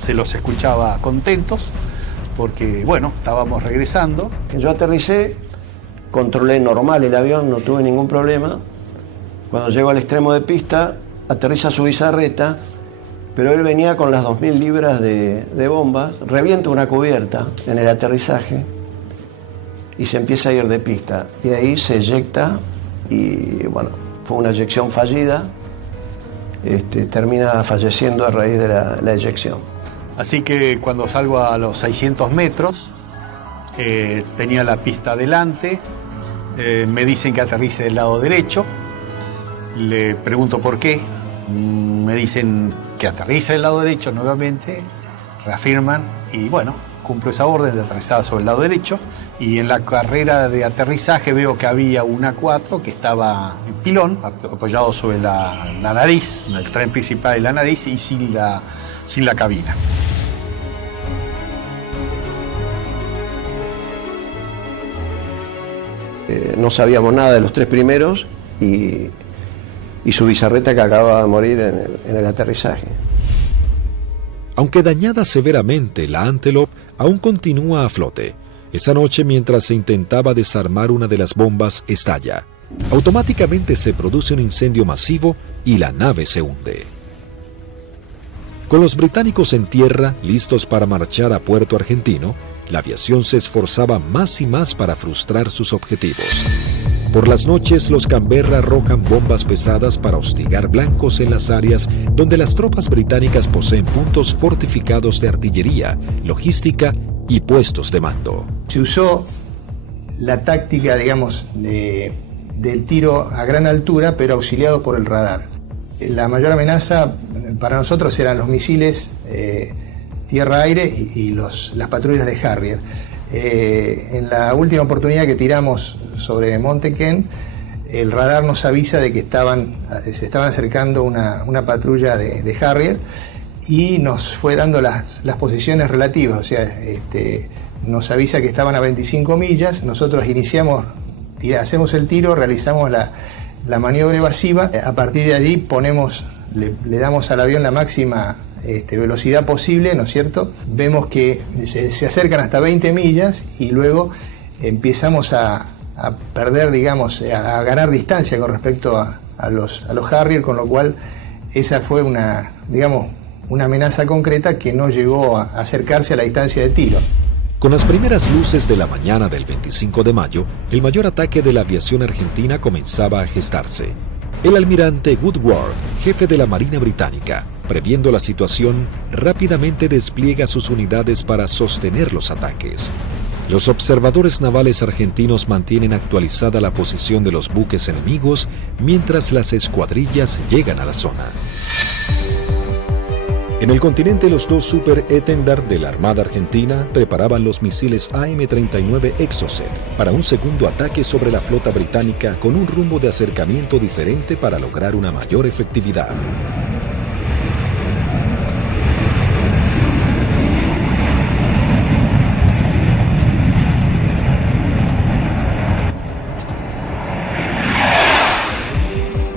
Se los escuchaba contentos porque, bueno, estábamos regresando. Yo aterricé, controlé normal el avión, no tuve ningún problema. Cuando llego al extremo de pista, aterriza su bizarreta, pero él venía con las 2.000 libras de bombas, revienta una cubierta en el aterrizaje y se empieza a ir de pista. Y ahí se eyecta y, bueno, fue una eyección fallida. Termina falleciendo a raíz de la eyección. Así que cuando salgo a los 600 metros, tenía la pista adelante, me dicen que aterrice del lado derecho, le pregunto por qué, me dicen que aterrice del lado derecho nuevamente, reafirman y bueno, cumplo esa orden de aterrizar sobre el lado derecho, y en la carrera de aterrizaje veo que había un A4 que estaba en pilón, apoyado sobre la nariz, en el tren principal de la nariz y sin la cabina. No sabíamos nada de los tres primeros y su bizarreta que acababa de morir en el aterrizaje. Aunque dañada severamente, la Antelope aún continúa a flote. Esa noche, mientras se intentaba desarmar una de las bombas, estalla. Automáticamente se produce un incendio masivo y la nave se hunde. Con los británicos en tierra, listos para marchar a Puerto Argentino, la aviación se esforzaba más y más para frustrar sus objetivos. Por las noches, los Canberra arrojan bombas pesadas para hostigar blancos en las áreas donde las tropas británicas poseen puntos fortificados de artillería, logística y puestos de mando. Se usó la táctica, digamos, del tiro a gran altura, pero auxiliado por el radar. La mayor amenaza para nosotros eran los misiles tierra-aire y las patrullas de Harrier. En la última oportunidad que tiramos sobre Monte Kent, el radar nos avisa de que se estaban acercando una patrulla de Harrier y nos fue dando las posiciones relativas, o sea, nos avisa que estaban a 25 millas, nosotros hacemos el tiro, realizamos la maniobra evasiva, a partir de allí le damos al avión la máxima velocidad posible, ¿no es cierto? Vemos que se acercan hasta 20 millas y luego empezamos a perder, digamos, a ganar distancia con respecto a los Harrier, con lo cual esa fue una amenaza concreta que no llegó a acercarse a la distancia de tiro. Con las primeras luces de la mañana del 25 de mayo, el mayor ataque de la aviación argentina comenzaba a gestarse. El almirante Woodward, jefe de la Marina Británica, previendo la situación, rápidamente despliega sus unidades para sostener los ataques. Los observadores navales argentinos mantienen actualizada la posición de los buques enemigos mientras las escuadrillas llegan a la zona. En el continente, los dos Super Étendard de la Armada Argentina preparaban los misiles AM-39 Exocet para un segundo ataque sobre la flota británica con un rumbo de acercamiento diferente para lograr una mayor efectividad.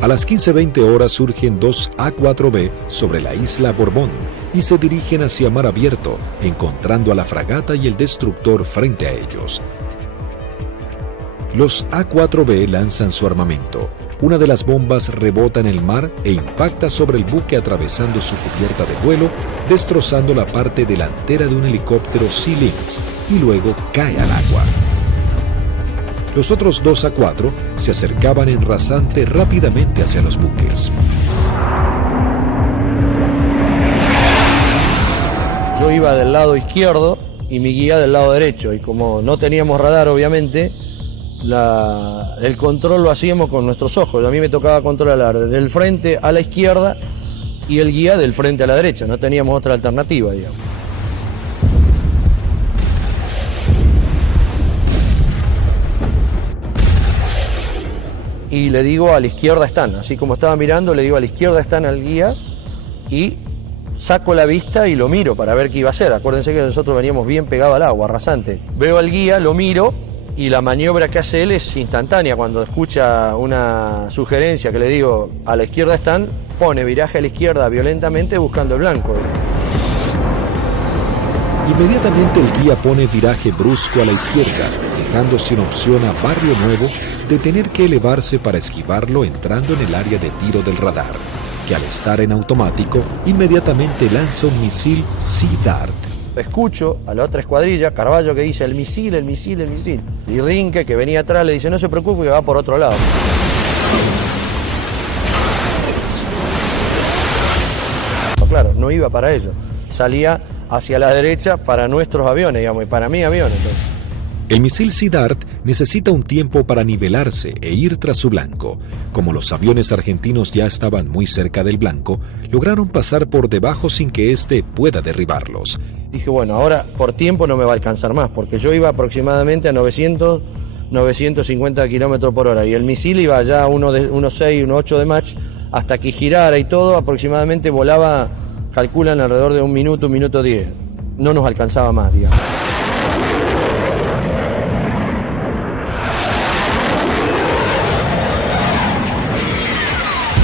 las 15:20 horas surgen dos A-4B sobre la isla Borbón y se dirigen hacia mar abierto, encontrando a la fragata y el destructor frente a ellos. Los A-4B lanzan su armamento. Una de las bombas rebota en el mar e impacta sobre el buque atravesando su cubierta de vuelo, destrozando la parte delantera de un helicóptero Sea Lynx y luego cae al agua. Los otros dos A-4 se acercaban en rasante rápidamente hacia los buques. Yo iba del lado izquierdo y mi guía del lado derecho, y como no teníamos radar, obviamente, el control lo hacíamos con nuestros ojos. A mí me tocaba controlar desde el frente a la izquierda y el guía del frente a la derecha. No teníamos otra alternativa, digamos. Y le digo a la izquierda están, así como estaba mirando, le digo a la izquierda están al guía y saco la vista y lo miro para ver qué iba a hacer. Acuérdense que nosotros veníamos bien pegados al agua, rasante. Veo al guía, lo miro y la maniobra que hace él es instantánea. Cuando escucha una sugerencia que le digo a la izquierda están, pone viraje a la izquierda violentamente buscando el blanco. Inmediatamente el guía pone viraje brusco a la izquierda, dejando sin opción a Barrio Nuevo de tener que elevarse para esquivarlo entrando en el área de tiro del radar, que al estar en automático, inmediatamente lanza un misil Sea Dart. Escucho a la otra escuadrilla, Carballo, que dice el misil, el misil, el misil. Y Rinque, que venía atrás, le dice no se preocupe que va por otro lado. Claro, no iba para ello. Salía hacia la derecha para nuestros aviones, digamos, y para mi avión. Entonces. El misil Sea Dart necesita un tiempo para nivelarse e ir tras su blanco. Como los aviones argentinos ya estaban muy cerca del blanco, lograron pasar por debajo sin que éste pueda derribarlos. Dije, bueno, ahora por tiempo no me va a alcanzar más, porque yo iba aproximadamente a 900, 950 kilómetros por hora, y el misil iba ya a 1.6, 1.8 de Mach, hasta que girara y todo, aproximadamente volaba, calculan alrededor de 1 minuto 10. No nos alcanzaba más, digamos.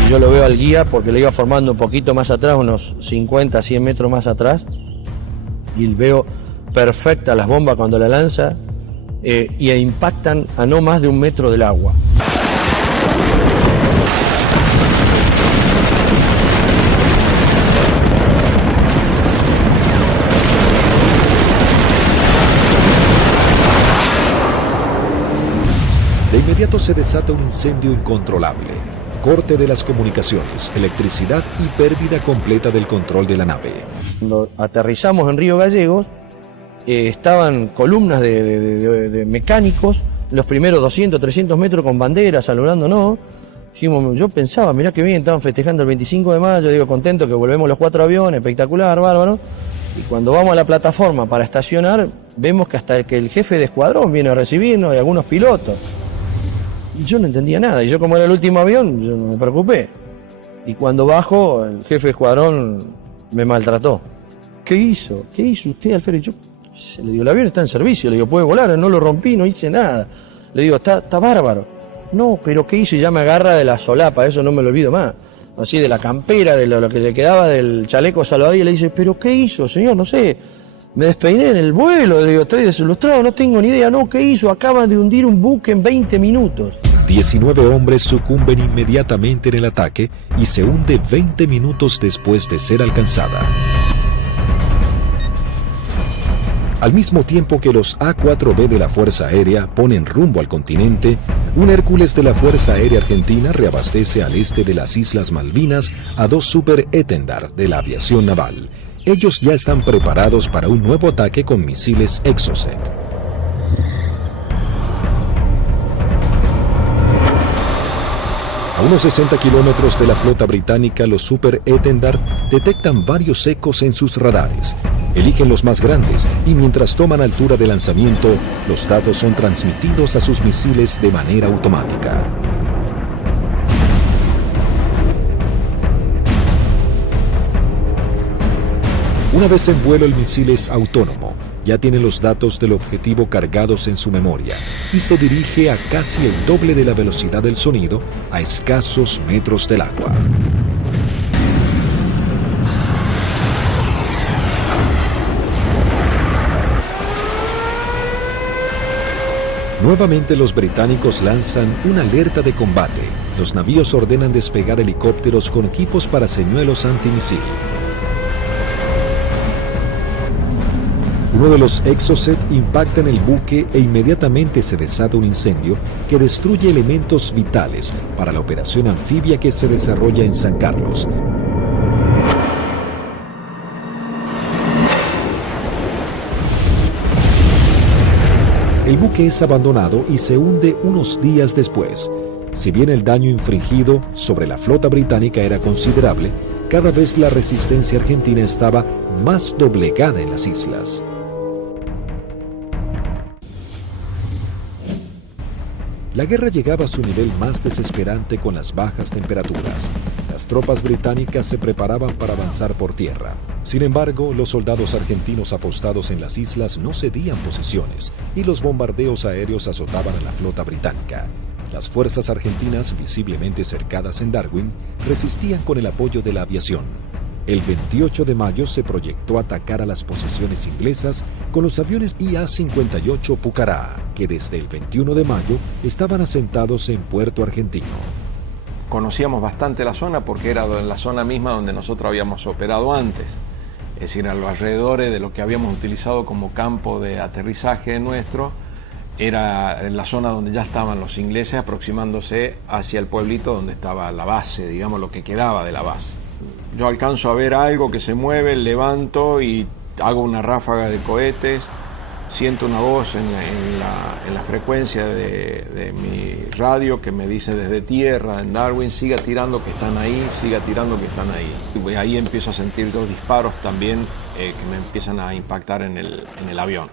Yo lo veo al guía porque lo iba formando un poquito más atrás, unos 50, 100 metros más atrás, y veo perfecta las bombas cuando la lanza y impactan a no más de 1 metro del agua. De inmediato se desata un incendio incontrolable. Corte de las comunicaciones, electricidad y pérdida completa del control de la nave. Cuando aterrizamos en Río Gallegos, estaban columnas de mecánicos, los primeros 200, 300 metros con banderas, saludándonos. Dijimos, yo pensaba, mirá que bien, estaban festejando el 25 de mayo, digo, contento que volvemos los 4 aviones, espectacular, bárbaro. Y cuando vamos a la plataforma para estacionar, vemos que hasta el jefe de escuadrón viene a recibirnos y algunos pilotos. Y yo no entendía nada, y yo como era el último avión, yo no me preocupé. Y cuando bajo, el jefe de escuadrón me maltrató. ¿Qué hizo? ¿Qué hizo usted, Alfredo? Yo le digo, el avión está en servicio, le digo, puede volar, no lo rompí, no hice nada. Le digo, está bárbaro. No, pero ¿qué hizo? Y ya me agarra de la solapa, eso no me lo olvido más. Así de la campera, de lo que le quedaba del chaleco salvavidas, y le dice, ¿pero qué hizo, señor? No sé. Me despeiné en el vuelo, le digo, estoy desilustrado, no tengo ni idea. No, ¿qué hizo? Acaba de hundir un buque en 20 minutos. 19 hombres sucumben inmediatamente en el ataque y se hunde 20 minutos después de ser alcanzada. Al mismo tiempo que los A-4B de la Fuerza Aérea ponen rumbo al continente, un Hércules de la Fuerza Aérea Argentina reabastece al este de las Islas Malvinas a 2 Super Étendard de la aviación naval. Ellos ya están preparados para un nuevo ataque con misiles Exocet. A unos 60 kilómetros de la flota británica, los Super Étendard detectan varios ecos en sus radares. Eligen los más grandes y mientras toman altura de lanzamiento, los datos son transmitidos a sus misiles de manera automática. Una vez en vuelo, el misil es autónomo. ya tiene los datos del objetivo cargados en su memoria y se dirige a casi el doble de la velocidad del sonido a escasos metros del agua. Nuevamente los británicos lanzan una alerta de combate. Los navíos ordenan despegar helicópteros con equipos para señuelos antimisil. Uno de los Exocet impacta en el buque e inmediatamente se desata un incendio que destruye elementos vitales para la operación anfibia que se desarrolla en San Carlos. El buque es abandonado y se hunde unos días después. Si bien el daño infligido sobre la flota británica era considerable, cada vez la resistencia argentina estaba más doblegada en las islas. La guerra llegaba a su nivel más desesperante con las bajas temperaturas. Las tropas británicas se preparaban para avanzar por tierra. Sin embargo, los soldados argentinos apostados en las islas no cedían posiciones y los bombardeos aéreos azotaban a la flota británica. Las fuerzas argentinas, visiblemente cercadas en Darwin, resistían con el apoyo de la aviación. El 28 de mayo se proyectó atacar a las posiciones inglesas con los aviones IA-58 Pucará, que desde el 21 de mayo estaban asentados en Puerto Argentino. Conocíamos bastante la zona porque era la zona misma donde nosotros habíamos operado antes, es decir, a los alrededores de lo que habíamos utilizado como campo de aterrizaje nuestro, era la zona donde ya estaban los ingleses aproximándose hacia el pueblito donde estaba la base, digamos lo que quedaba de la base. Yo alcanzo a ver algo que se mueve, levanto y hago una ráfaga de cohetes, siento una voz en la frecuencia de mi radio que me dice desde tierra en Darwin, siga tirando que están ahí, siga tirando que están ahí. Y ahí empiezo a sentir dos disparos también que me empiezan a impactar en el avión.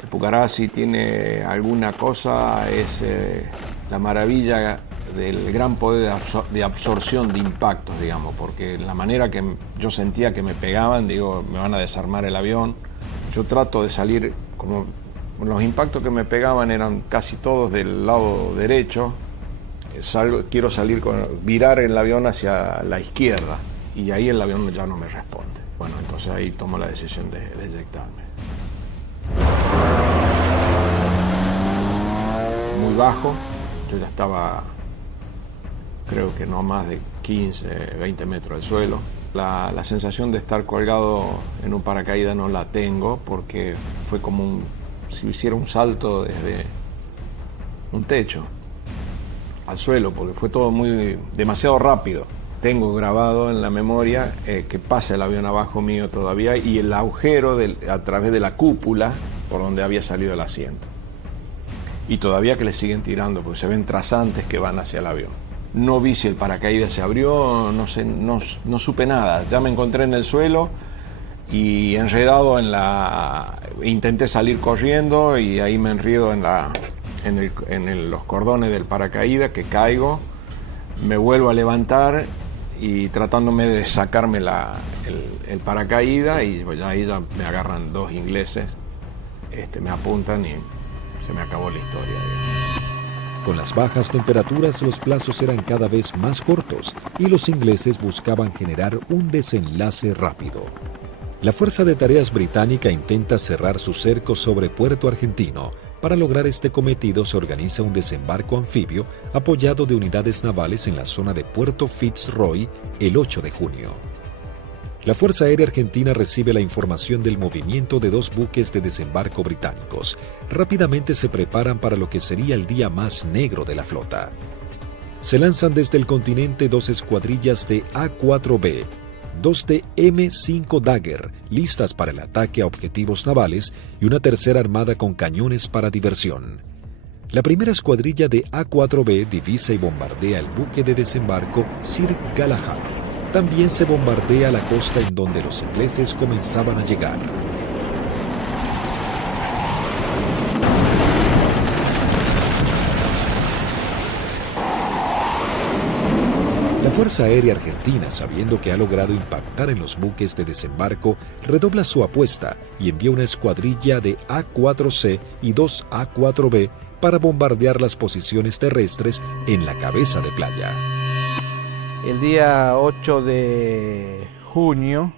El Pucará, si tiene alguna cosa, es la maravilla del gran poder de absorción de impactos, digamos, porque la manera que yo sentía que me pegaban, digo, me van a desarmar el avión. Yo trato de salir, como los impactos que me pegaban eran casi todos del lado derecho, quiero virar el avión hacia la izquierda y ahí el avión ya no me responde. Bueno, entonces ahí tomo la decisión de eyectarme. Muy bajo, yo ya estaba, creo que no más de 15, 20 metros del suelo. La sensación de estar colgado en un paracaídas no la tengo porque fue como si hiciera un salto desde un techo al suelo, porque fue todo demasiado rápido. Tengo grabado en la memoria que pasa el avión abajo mío todavía y el agujero a través de la cúpula por donde había salido el asiento. Y todavía que le siguen tirando porque se ven trazantes que van hacia el avión. No vi si el paracaídas se abrió, no sé, no supe nada. Ya me encontré en el suelo y enredado intenté salir corriendo y ahí me enredo en los cordones del paracaídas, que caigo, me vuelvo a levantar y tratándome de sacarme el paracaídas y pues ahí ya me agarran dos ingleses, me apuntan y se me acabó la historia. Con las bajas temperaturas, los plazos eran cada vez más cortos y los ingleses buscaban generar un desenlace rápido. La Fuerza de Tareas británica intenta cerrar su cerco sobre Puerto Argentino. Para lograr este cometido se organiza un desembarco anfibio apoyado de unidades navales en la zona de Puerto Fitzroy el 8 de junio. La Fuerza Aérea Argentina recibe la información del movimiento de dos buques de desembarco británicos. Rápidamente se preparan para lo que sería el día más negro de la flota. Se lanzan desde el continente dos escuadrillas de A4B, dos de M5 Dagger, listas para el ataque a objetivos navales, y una tercera armada con cañones para diversión. La primera escuadrilla de A4B divisa y bombardea el buque de desembarco Sir Galahad. También se bombardea la costa en donde los ingleses comenzaban a llegar. La Fuerza Aérea Argentina, sabiendo que ha logrado impactar en los buques de desembarco, redobla su apuesta y envía una escuadrilla de A-4C y 2 A-4B para bombardear las posiciones terrestres en la cabeza de playa. El día 8 de junio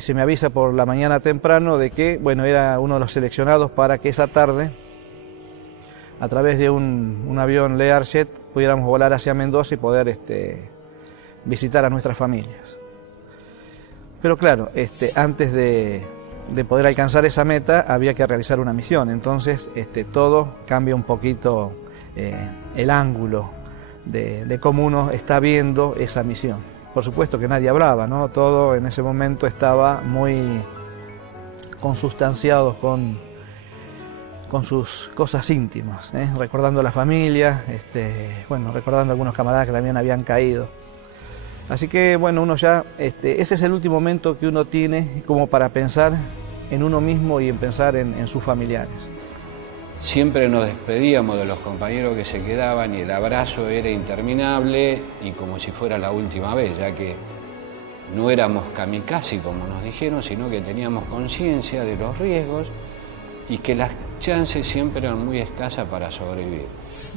se me avisa por la mañana temprano de que, bueno, era uno de los seleccionados para que esa tarde, a través de un avión Learjet, pudiéramos volar hacia Mendoza y poder visitar a nuestras familias. Pero claro, antes de poder alcanzar esa meta había que realizar una misión, entonces todo cambia un poquito el ángulo de cómo uno está viendo esa misión. Por supuesto que nadie hablaba, ¿no? Todo en ese momento estaba muy consustanciado con sus cosas íntimas, recordando a la familia, bueno, recordando a algunos camaradas que también habían caído. Así que bueno, uno ya, ese es el último momento que uno tiene como para pensar en uno mismo y en pensar en sus familiares. Siempre nos despedíamos de los compañeros que se quedaban y el abrazo era interminable y como si fuera la última vez, ya que no éramos kamikaze como nos dijeron, sino que teníamos conciencia de los riesgos y que las chances siempre eran muy escasas para sobrevivir.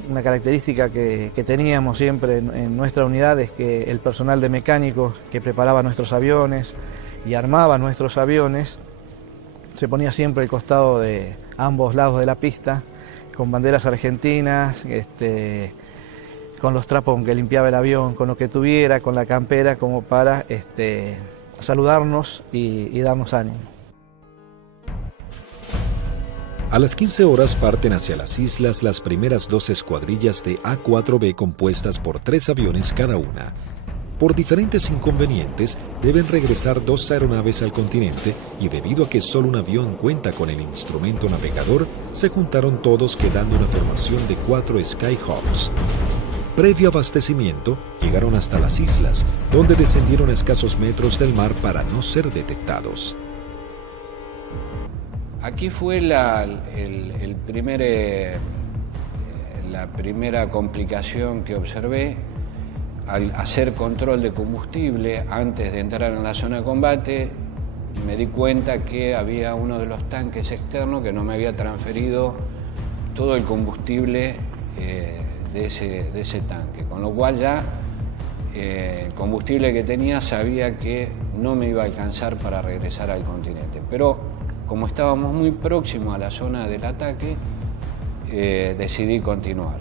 Una característica que teníamos siempre en nuestra unidad es que el personal de mecánicos que preparaba nuestros aviones y armaba nuestros aviones se ponía siempre al costado de ambos lados de la pista, con banderas argentinas, con los trapos con que limpiaba el avión, con lo que tuviera, con la campera, como para saludarnos y darnos ánimo. A las 15 horas parten hacia las islas las primeras 2 escuadrillas de A-4B compuestas por 3 aviones cada una. Por diferentes inconvenientes, deben regresar 2 aeronaves al continente y debido a que solo un avión cuenta con el instrumento navegador, se juntaron todos quedando una formación de 4 Skyhawks. Previo abastecimiento, llegaron hasta las islas, donde descendieron a escasos metros del mar para no ser detectados. Aquí fue la primera complicación que observé. Al hacer control de combustible antes de entrar en la zona de combate, me di cuenta que había uno de los tanques externos que no me había transferido todo el combustible de ese tanque, con lo cual ya el combustible que tenía sabía que no me iba a alcanzar para regresar al continente. Pero como estábamos muy próximos a la zona del ataque, decidí continuar.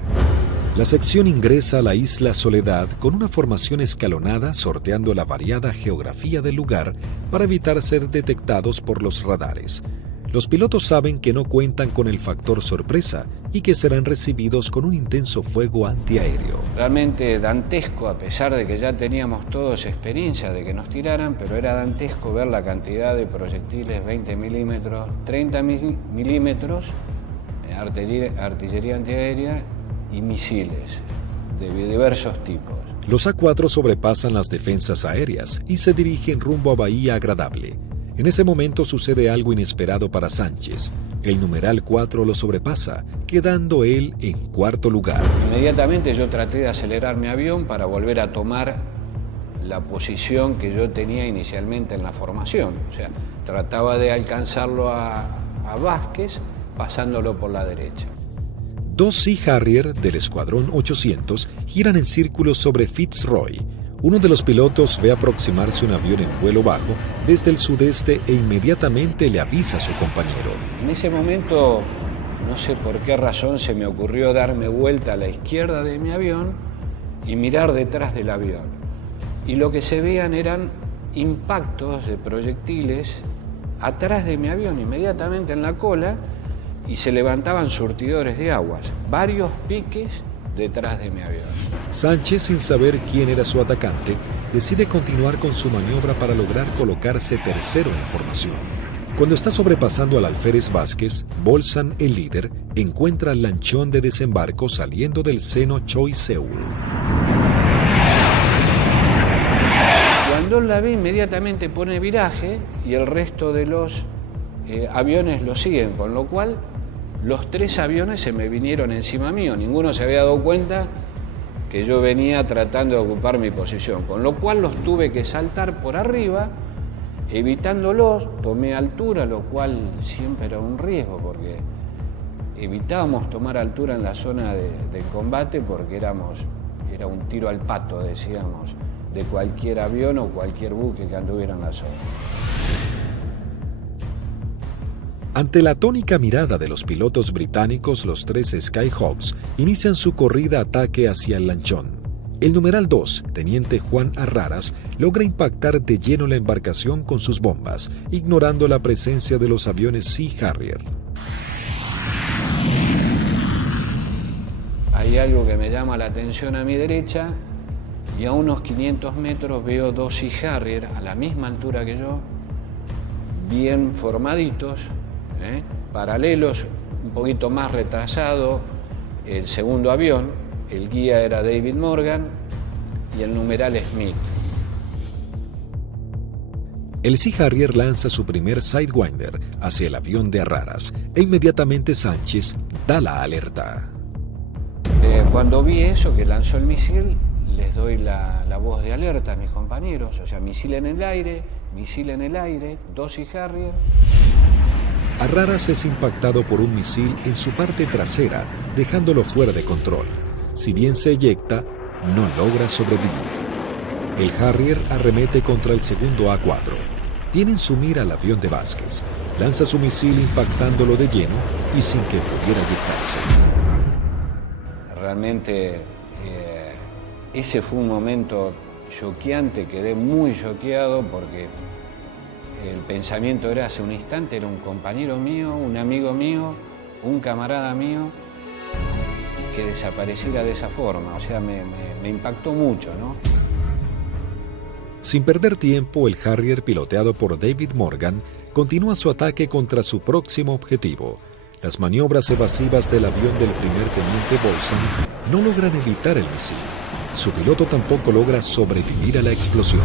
La sección ingresa a la isla Soledad con una formación escalonada sorteando la variada geografía del lugar para evitar ser detectados por los radares. Los pilotos saben que no cuentan con el factor sorpresa y que serán recibidos con un intenso fuego antiaéreo. Realmente dantesco, a pesar de que ya teníamos todos experiencia de que nos tiraran, pero era dantesco ver la cantidad de proyectiles 20 milímetros, 30 milímetros, artillería antiaérea y misiles de diversos tipos. Los A-4 sobrepasan las defensas aéreas y se dirigen rumbo a Bahía Agradable. En ese momento sucede algo inesperado para Sánchez. El numeral 4 lo sobrepasa, quedando él en 4º lugar. Inmediatamente yo traté de acelerar mi avión para volver a tomar la posición que yo tenía inicialmente en la formación. O sea, trataba de alcanzarlo a Vázquez pasándolo por la derecha. 2 Sea Harrier del Escuadrón 800 giran en círculos sobre Fitzroy. Uno de los pilotos ve aproximarse un avión en vuelo bajo desde el sudeste e inmediatamente le avisa a su compañero. En ese momento, no sé por qué razón, se me ocurrió darme vuelta a la izquierda de mi avión y mirar detrás del avión. Y lo que se veían eran impactos de proyectiles atrás de mi avión, inmediatamente en la cola, y se levantaban surtidores de aguas, varios piques detrás de mi avión. Sánchez, sin saber quién era su atacante, decide continuar con su maniobra para lograr colocarse tercero en la formación. Cuando está sobrepasando al alférez Vázquez, Bolsan, el líder, encuentra al lanchón de desembarco saliendo del seno Choi Seul. Cuando la ve, inmediatamente pone viraje y el resto de los aviones lo siguen, con lo cual los 3 aviones se me vinieron encima mío. Ninguno se había dado cuenta que yo venía tratando de ocupar mi posición, con lo cual los tuve que saltar por arriba, evitándolos, tomé altura, lo cual siempre era un riesgo, porque evitábamos tomar altura en la zona de combate, porque era un tiro al pato, decíamos, de cualquier avión o cualquier buque que anduviera en la zona. Ante la tónica mirada de los pilotos británicos, los 3 Skyhawks inician su corrida-ataque hacia el lanchón. El numeral 2, teniente Juan Arraras, logra impactar de lleno la embarcación con sus bombas, ignorando la presencia de los aviones Sea Harrier. Hay algo que me llama la atención a mi derecha, y a unos 500 metros veo 2 Sea Harrier a la misma altura que yo, bien formaditos, paralelos, un poquito más retrasado el segundo avión. El guía era David Morgan y el numeral Smith. El Sea Harrier lanza su primer Sidewinder hacia el avión de Arraras e inmediatamente Sánchez da la alerta. Cuando vi eso, que lanzó el misil, les doy la voz de alerta a mis compañeros, o sea, misil en el aire, 2 Sea Harrier. Arraras es impactado por un misil en su parte trasera, dejándolo fuera de control. Si bien se eyecta, no logra sobrevivir. El Harrier arremete contra el segundo A4. Tiene en su mira al avión de Vázquez. Lanza su misil impactándolo de lleno y sin que pudiera eyectarse. Realmente ese fue un momento choqueante, quedé muy choqueado porque el pensamiento era hace un instante, era un compañero mío, un amigo mío, un camarada mío, y que desapareciera de esa forma, o sea, me impactó mucho, ¿no? Sin perder tiempo, el Harrier, piloteado por David Morgan, continúa su ataque contra su próximo objetivo. Las maniobras evasivas del avión del primer teniente Bolson no logran evitar el misil. Su piloto tampoco logra sobrevivir a la explosión.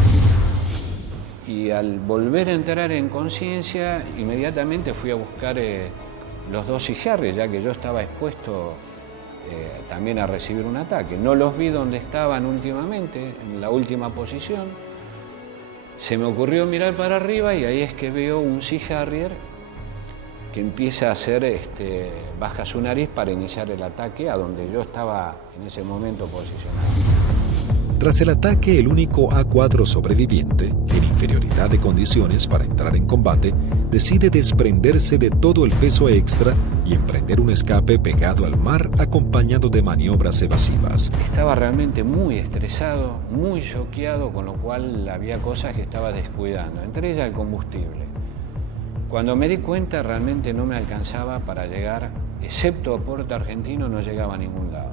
Y al volver a entrar en conciencia, inmediatamente fui a buscar los 2 Sea Harrier, ya que yo estaba expuesto también a recibir un ataque. No los vi donde estaban últimamente, en la última posición. Se me ocurrió mirar para arriba y ahí es que veo un Sea Harrier que empieza a hacer, baja su nariz para iniciar el ataque a donde yo estaba en ese momento posicionado. Tras el ataque, el único A4 sobreviviente, en inferioridad de condiciones para entrar en combate, decide desprenderse de todo el peso extra y emprender un escape pegado al mar acompañado de maniobras evasivas. Estaba realmente muy estresado, muy choqueado, con lo cual había cosas que estaba descuidando, entre ellas el combustible. Cuando me di cuenta, realmente no me alcanzaba para llegar, excepto a Puerto Argentino, no llegaba a ningún lado.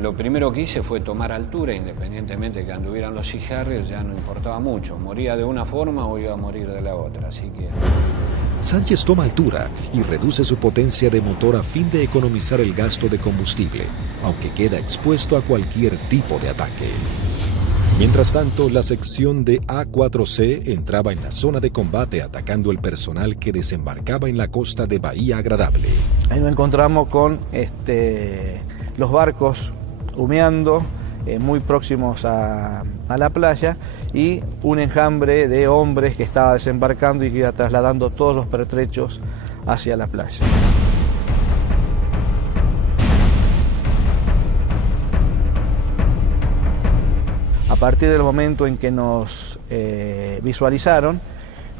Lo primero que hice fue tomar altura, independientemente que anduvieran los Sea Harrier, ya no importaba mucho, moría de una forma o iba a morir de la otra, así que... Sánchez toma altura y reduce su potencia de motor a fin de economizar el gasto de combustible, aunque queda expuesto a cualquier tipo de ataque. Mientras tanto, la sección de A4C entraba en la zona de combate atacando el personal que desembarcaba en la costa de Bahía Agradable. Ahí nos encontramos con los barcos humeando, muy próximos a la playa, y un enjambre de hombres que estaba desembarcando y que iba trasladando todos los pertrechos hacia la playa. A partir del momento en que nos visualizaron,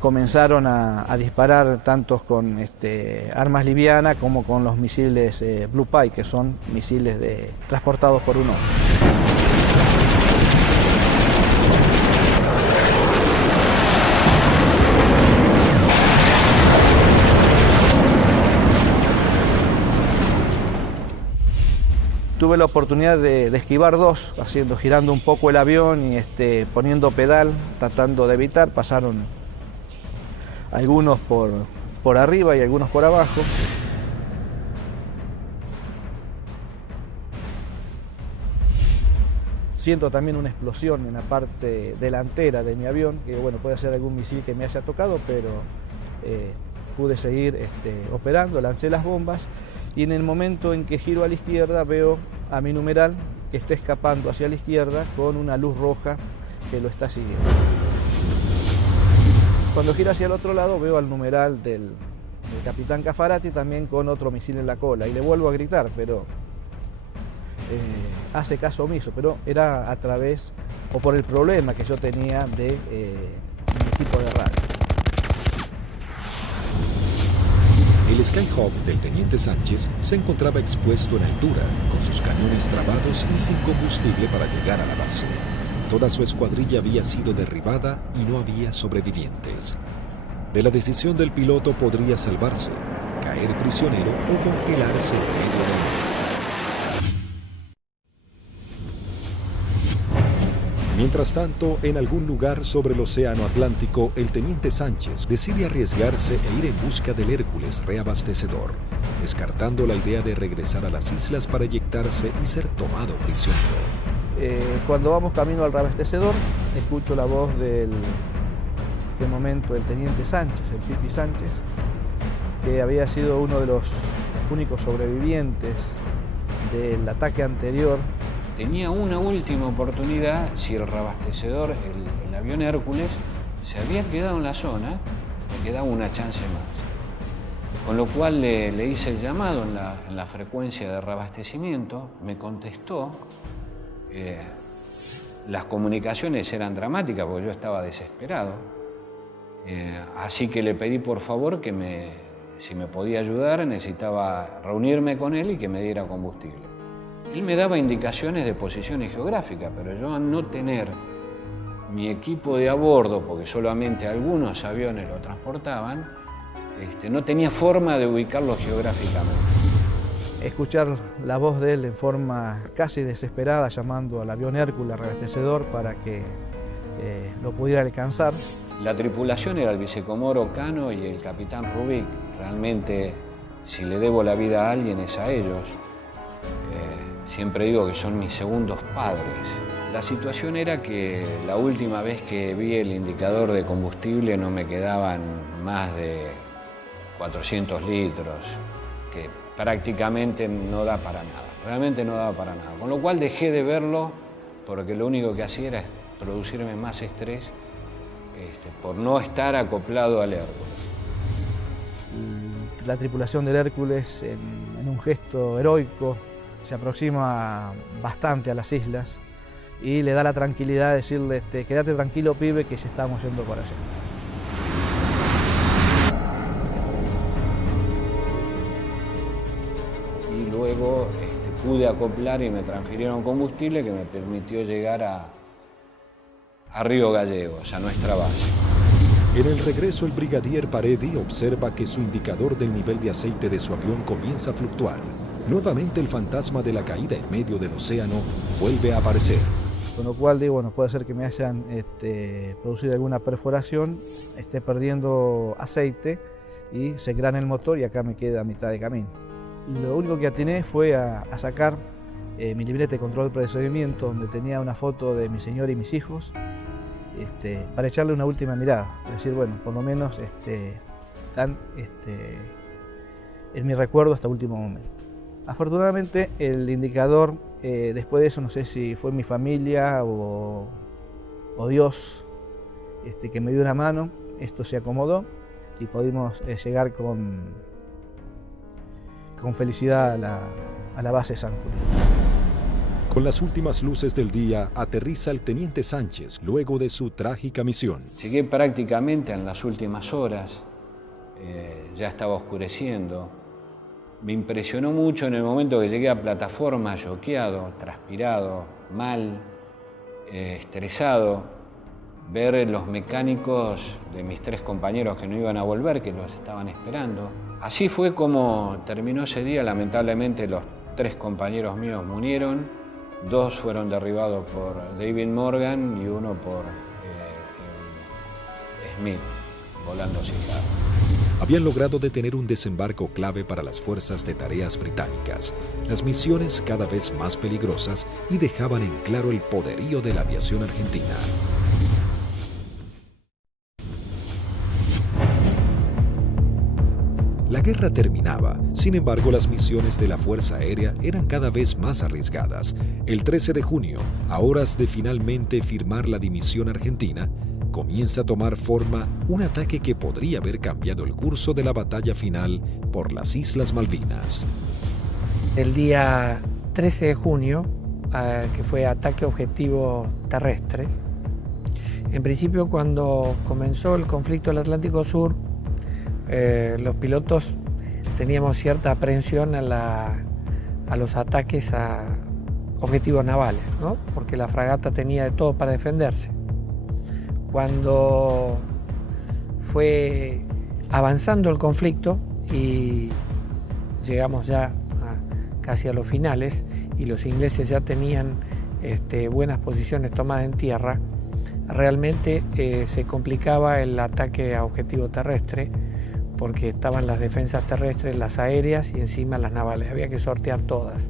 comenzaron a disparar tanto con armas livianas como con los misiles Blue Pie, que son misiles transportados por un hombre. Tuve la oportunidad de esquivar 2, girando un poco el avión y poniendo pedal, tratando de evitar. Pasaron algunos por arriba y algunos por abajo. Siento también una explosión en la parte delantera de mi avión, que bueno, puede ser algún misil que me haya tocado, pero pude seguir operando, lancé las bombas. Y en el momento en que giro a la izquierda veo a mi numeral, está escapando hacia la izquierda con una luz roja que lo está siguiendo. Cuando gira hacia el otro lado veo al numeral del capitán Caffarati también con otro misil en la cola y le vuelvo a gritar, pero hace caso omiso, pero era a través o por el problema que yo tenía de mi equipo de radio. El Skyhawk del teniente Sánchez se encontraba expuesto en altura, con sus cañones trabados y sin combustible para llegar a la base. Toda su escuadrilla había sido derribada y no había sobrevivientes. De la decisión del piloto podría salvarse, caer prisionero o congelarse en medio del mar. Mientras tanto, en algún lugar sobre el océano Atlántico, el teniente Sánchez decide arriesgarse e ir en busca del Hércules reabastecedor, descartando la idea de regresar a las islas para eyectarse y ser tomado prisionero. Cuando vamos camino al reabastecedor, escucho la voz de momento del teniente Sánchez, el Pipi Sánchez, que había sido uno de los únicos sobrevivientes del ataque anterior. Tenía una última oportunidad si el reabastecedor, el avión Hércules, se había quedado en la zona, le quedaba una chance más. Con lo cual le hice el llamado en la frecuencia de reabastecimiento, me contestó. Las comunicaciones eran dramáticas porque yo estaba desesperado. Así que le pedí por favor que si me podía ayudar, necesitaba reunirme con él y que me diera combustible. Él me daba indicaciones de posiciones geográficas, pero yo al no tener mi equipo de a bordo, porque solamente algunos aviones lo transportaban, no tenía forma de ubicarlo geográficamente. Escuchar la voz de él en forma casi desesperada, llamando al avión Hércules reabastecedor para que lo pudiera alcanzar. La tripulación era el vicecomoro Cano y el capitán Rubik. Realmente, si le debo la vida a alguien es a ellos. Siempre digo que son mis segundos padres. La situación era que la última vez que vi el indicador de combustible no me quedaban más de 400 litros, que prácticamente no da para nada, realmente no daba para nada. Con lo cual dejé de verlo porque lo único que hacía era producirme más estrés por no estar acoplado al Hércules. La tripulación del Hércules, en un gesto heroico, se aproxima bastante a las islas y le da la tranquilidad de decirle, quédate tranquilo, pibe, que ya estamos yendo para allá. Y luego pude acoplar y me transfirieron combustible que me permitió llegar a Río Gallegos, a nuestra base. En el regreso, el brigadier Paredi observa que su indicador del nivel de aceite de su avión comienza a fluctuar. Nuevamente el fantasma de la caída en medio del océano vuelve a aparecer. Con lo cual digo, bueno, puede ser que me hayan producido alguna perforación, esté perdiendo aceite y se grane el motor y acá me queda a mitad de camino. Y lo único que atiné fue a sacar mi libreta de control de procedimiento, donde tenía una foto de mi señora y mis hijos, para echarle una última mirada. Es decir, bueno, por lo menos están en mi recuerdo hasta último momento. Afortunadamente el indicador, después de eso, no sé si fue mi familia o Dios que me dio una mano, esto se acomodó y pudimos llegar con felicidad a la base San Julián. Con las últimas luces del día, aterriza el teniente Sánchez luego de su trágica misión. Llegué prácticamente en las últimas horas, ya estaba oscureciendo. Me impresionó mucho en el momento que llegué a plataforma, choqueado, transpirado, mal, estresado, ver los mecánicos de mis 3 compañeros que no iban a volver, que los estaban esperando. Así fue como terminó ese día. Lamentablemente los 3 compañeros míos murieron, 2 fueron derribados por David Morgan y 1 por Smith, volando cejado. Habían logrado detener un desembarco clave para las fuerzas de tareas británicas, las misiones cada vez más peligrosas y dejaban en claro el poderío de la aviación argentina. La guerra terminaba, sin embargo las misiones de la Fuerza Aérea eran cada vez más arriesgadas. El 13 de junio, a horas de finalmente firmar la dimisión argentina, comienza a tomar forma un ataque que podría haber cambiado el curso de la batalla final por las Islas Malvinas. El día 13 de junio, que fue ataque objetivo terrestre, en principio cuando comenzó el conflicto del Atlántico Sur, los pilotos teníamos cierta aprehensión a los ataques a objetivos navales, ¿no? Porque la fragata tenía de todo para defenderse. Cuando fue avanzando el conflicto y llegamos ya casi a los finales y los ingleses ya tenían buenas posiciones tomadas en tierra, realmente se complicaba el ataque a objetivo terrestre porque estaban las defensas terrestres, las aéreas y encima las navales. Había que sortear todas.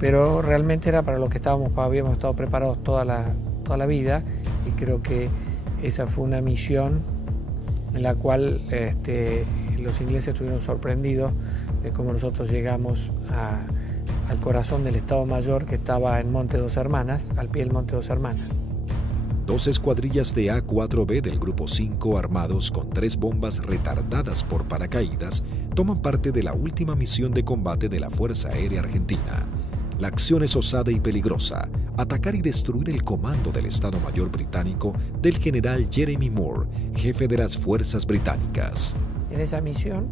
Pero realmente era para lo que habíamos estado preparados toda la vida, y creo que esa fue una misión en la cual los ingleses estuvieron sorprendidos de cómo nosotros llegamos al corazón del Estado Mayor, que estaba en Monte Dos Hermanas, al pie del Monte Dos Hermanas. 2 escuadrillas de A-4B del Grupo 5 armados con 3 bombas retardadas por paracaídas toman parte de la última misión de combate de la Fuerza Aérea Argentina. La acción es osada y peligrosa: atacar y destruir el comando del Estado Mayor británico del general Jeremy Moore, jefe de las fuerzas británicas. En esa misión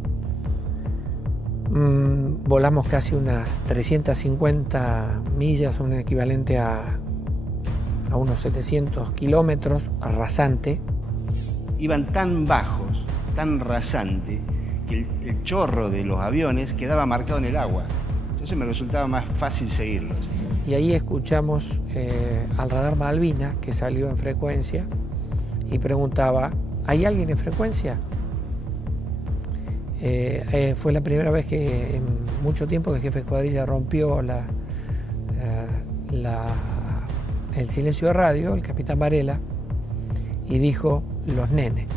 volamos casi unas 350 millas, un equivalente a unos 700 kilómetros, rasante. Iban tan bajos, tan rasante, que el chorro de los aviones quedaba marcado en el agua. Entonces me resultaba más fácil seguirlos. Y ahí escuchamos al radar Malvinas, que salió en frecuencia y preguntaba: ¿hay alguien en frecuencia? Fue la primera vez que en mucho tiempo que el jefe de escuadrilla rompió el silencio de radio, el capitán Varela, y dijo: los nenes.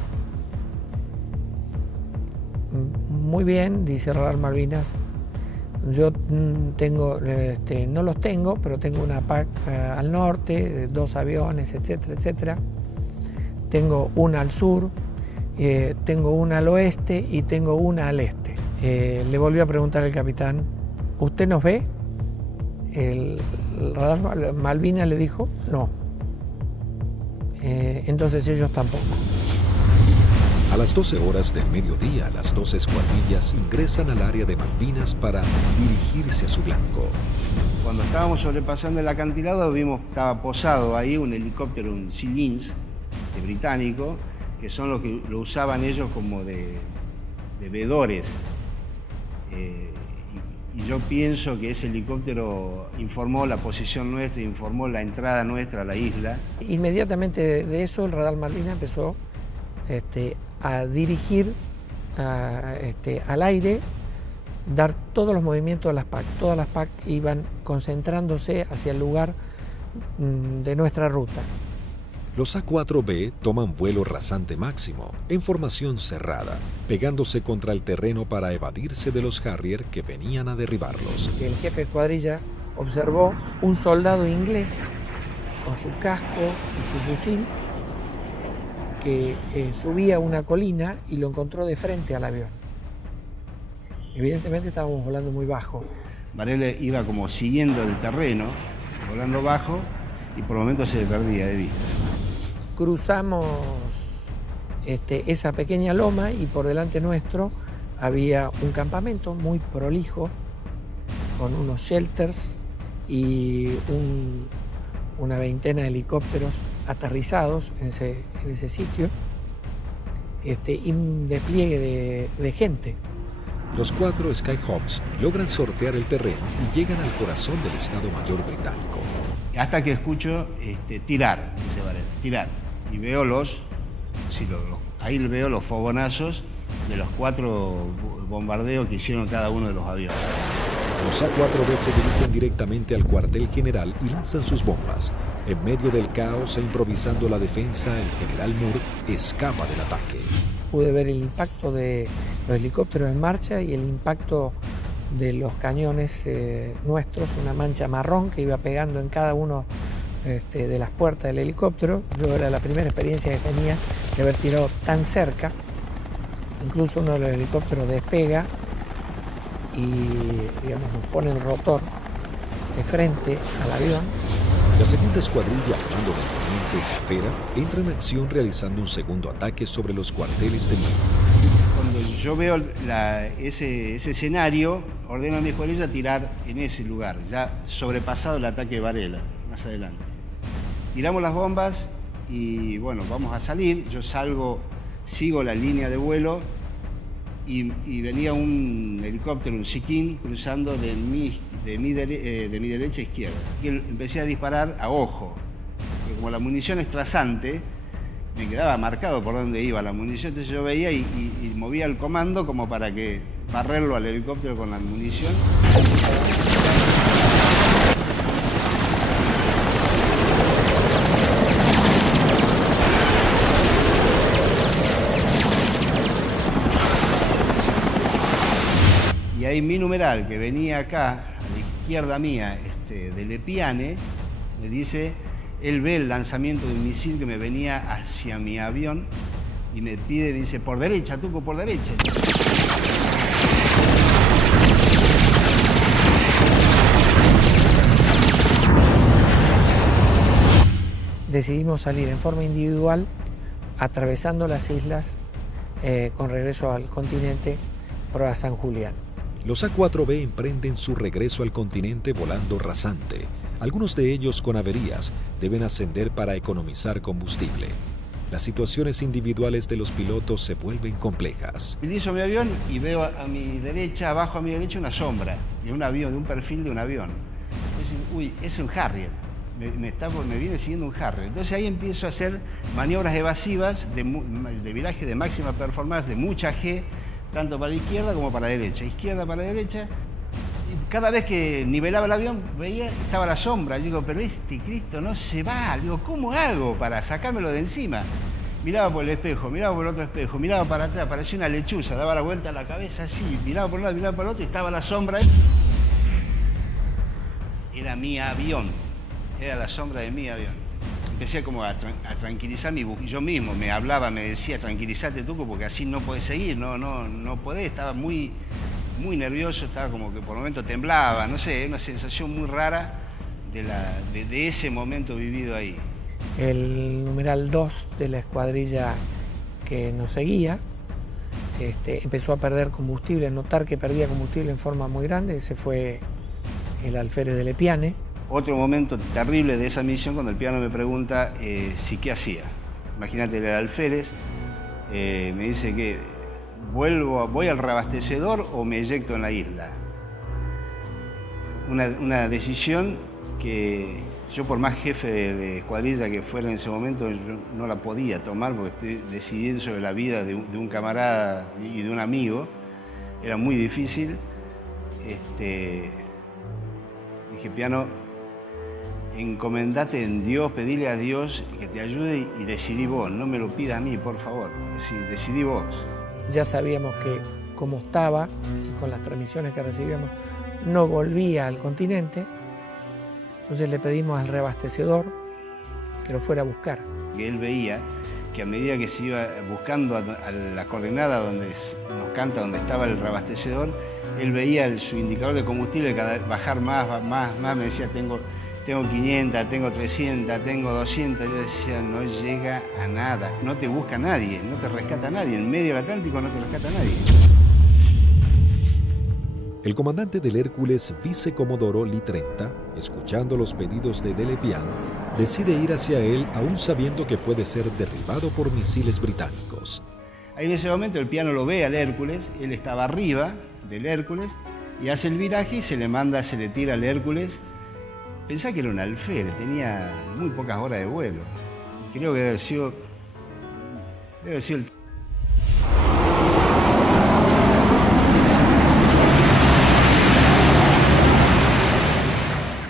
Muy bien, dice radar Malvinas, yo tengo, no los tengo, pero tengo una PAC al norte, 2 aviones, etcétera, etcétera. Tengo una al sur, tengo una al oeste y tengo una al este. Le volvió a preguntar el capitán: ¿usted nos ve? El radar Malvinas le dijo: no. Entonces ellos tampoco. A las 12 horas del mediodía, las 2 escuadrillas ingresan al área de Malvinas para dirigirse a su blanco. Cuando estábamos sobrepasando el acantilado, vimos que estaba posado ahí un helicóptero, un Sea Lynx británico, que son los que lo usaban ellos como de veedores. Y yo pienso que ese helicóptero informó la posición nuestra, informó la entrada nuestra a la isla. Inmediatamente de eso el radar Malvinas empezó a dirigir al aire, dar todos los movimientos de las PAC. Todas las PAC iban concentrándose hacia el lugar de nuestra ruta. Los A-4B toman vuelo rasante máximo, en formación cerrada, pegándose contra el terreno para evadirse de los Harrier que venían a derribarlos. El jefe de escuadrilla observó un soldado inglés con su casco y su fusil que subía una colina y lo encontró de frente al avión. Evidentemente estábamos volando muy bajo. Varela iba como siguiendo el terreno, volando bajo, y por momentos se le perdía de vista. Cruzamos esa pequeña loma y por delante nuestro había un campamento muy prolijo con unos shelters y una veintena de helicópteros aterrizados en ese sitio, y un despliegue de gente. Los 4 Skyhawks logran sortear el terreno y llegan al corazón del Estado Mayor británico. Hasta que escucho tirar, dice Varela, tirar. Y veo ahí veo los fogonazos de los 4 bombardeos que hicieron cada uno de los aviones. Los A-4B se dirigen directamente al cuartel general y lanzan sus bombas. En medio del caos e improvisando la defensa, el general Moore escapa del ataque. pude ver el impacto de los helicópteros en marcha y el impacto de los cañones nuestros, una mancha marrón que iba pegando en cada uno de las puertas del helicóptero. Yo era la primera experiencia que tenía de haber tirado tan cerca. Incluso uno de los helicópteros despega y, digamos, nos pone el rotor de frente al avión. La segunda escuadrilla, al mando del teniente Cepeda, entra en acción realizando un segundo ataque sobre los cuarteles de mar. Cuando yo veo ese escenario, ordeno a mi escuadrilla tirar en ese lugar, ya sobrepasado el ataque de Varela, más adelante. Tiramos las bombas y bueno, vamos a salir. Yo salgo, sigo la línea de vuelo y venía un helicóptero, un Siquín, cruzando de mi derecha a izquierda. Y empecé a disparar a ojo, porque como la munición es trazante, me quedaba marcado por dónde iba la munición, entonces yo veía y movía el comando como para que barrerlo al helicóptero con la munición. Y ahí mi numeral, que venía acá, a la izquierda mía, de Lepiane, me dice, él ve el lanzamiento de un misil que me venía hacia mi avión y me pide, dice, por derecha, Tuco, por derecha. Decidimos salir en forma individual, atravesando las islas, con regreso al continente por a San Julián. Los A4B emprenden su regreso al continente volando rasante. Algunos de ellos con averías deben ascender para economizar combustible. Las situaciones individuales de los pilotos se vuelven complejas. Utilizo mi avión y veo a mi derecha, abajo a mi derecha, una sombra de un avión, de un perfil de un avión. Entonces, uy, es un Harrier. Me viene siguiendo un Harrier. Entonces ahí empiezo a hacer maniobras evasivas de viraje de máxima performance, de mucha G, tanto para la izquierda como para la derecha. Izquierda para la derecha. Y cada vez que nivelaba el avión, veía, estaba la sombra. Yo digo, pero este Cristo no se va. Digo, ¿cómo hago para sacármelo de encima? Miraba por el espejo, miraba por el otro espejo, miraba para atrás, parecía una lechuza, daba la vuelta a la cabeza así, miraba por un lado, miraba por el otro y estaba la sombra ahí. Era mi avión, era la sombra de mi avión. Empecé como a tranquilizar yo mismo, me hablaba, me decía, tranquilízate Tuco, porque así no podés seguir, no podés, estaba muy nervioso, estaba como que por el momento temblaba, no sé, una sensación muy rara de ese momento vivido ahí. El numeral 2 de la escuadrilla que nos seguía empezó a perder combustible, notar que perdía combustible en forma muy grande. Ese fue el alférez de Lepiane. Otro momento terrible de esa misión, cuando el piano me pregunta si qué hacía. Imagínate, el alférez me dice que voy al reabastecedor o me eyecto en la isla. Una decisión que yo, por más jefe de escuadrilla que fuera en ese momento, yo no la podía tomar porque estoy decidiendo sobre la vida de un camarada y de un amigo. Era muy difícil. Dije, Piano, encomendate en Dios, pedile a Dios que te ayude y decidí vos, no me lo pida a mí, por favor, decidí vos. Ya sabíamos que como estaba y con las transmisiones que recibíamos no volvía al continente, entonces le pedimos al reabastecedor que lo fuera a buscar. Él veía que a medida que se iba buscando a la coordenada donde nos canta, donde estaba el reabastecedor, él veía su indicador de combustible cada vez bajar más, me decía, tengo 500, tengo 300, tengo 200, yo decía, no llega a nada, no te busca nadie, no te rescata nadie, en medio del Atlántico no te rescata nadie. El comandante del Hércules, vicecomodoro Lee 30, escuchando los pedidos de Lepiane, decide ir hacia él aún sabiendo que puede ser derribado por misiles británicos. Ahí en ese momento el piano lo ve al Hércules, él estaba arriba del Hércules y hace el viraje y se le tira al Hércules. Pensá que era un alférez, tenía muy pocas horas de vuelo. Creo que debe haber sido el...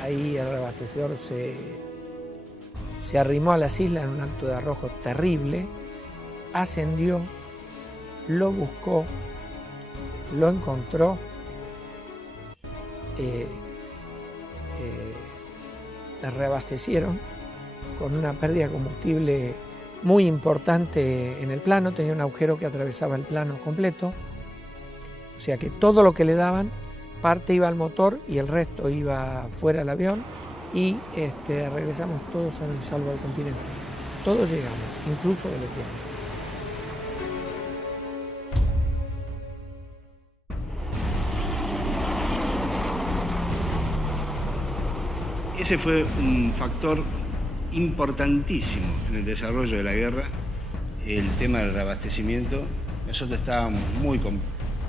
Ahí el reabastecedor se arrimó a las islas en un acto de arrojo terrible, ascendió lo buscó, lo encontró, reabastecieron con una pérdida de combustible muy importante en el plano, tenía un agujero que atravesaba el plano completo, o sea que todo lo que le daban, parte iba al motor y el resto iba fuera del avión, y regresamos todos sanos y salvos al continente. Todos llegamos, incluso del avión. Ese fue un factor importantísimo en el desarrollo de la guerra, el tema del reabastecimiento. Nosotros estábamos muy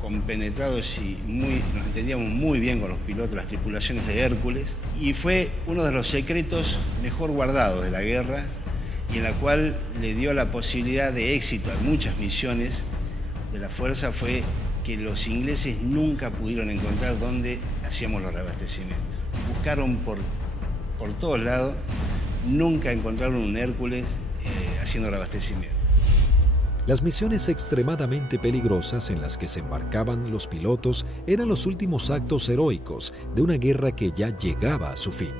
compenetrados y nos entendíamos muy bien con los pilotos, las tripulaciones de Hércules, y fue uno de los secretos mejor guardados de la guerra y en la cual le dio la posibilidad de éxito a muchas misiones de la Fuerza, fue que los ingleses nunca pudieron encontrar dónde hacíamos los reabastecimientos. Buscaron por todos lados, nunca encontraron un Hércules haciendo reabastecimiento. Las misiones extremadamente peligrosas en las que se embarcaban los pilotos eran los últimos actos heroicos de una guerra que ya llegaba a su fin.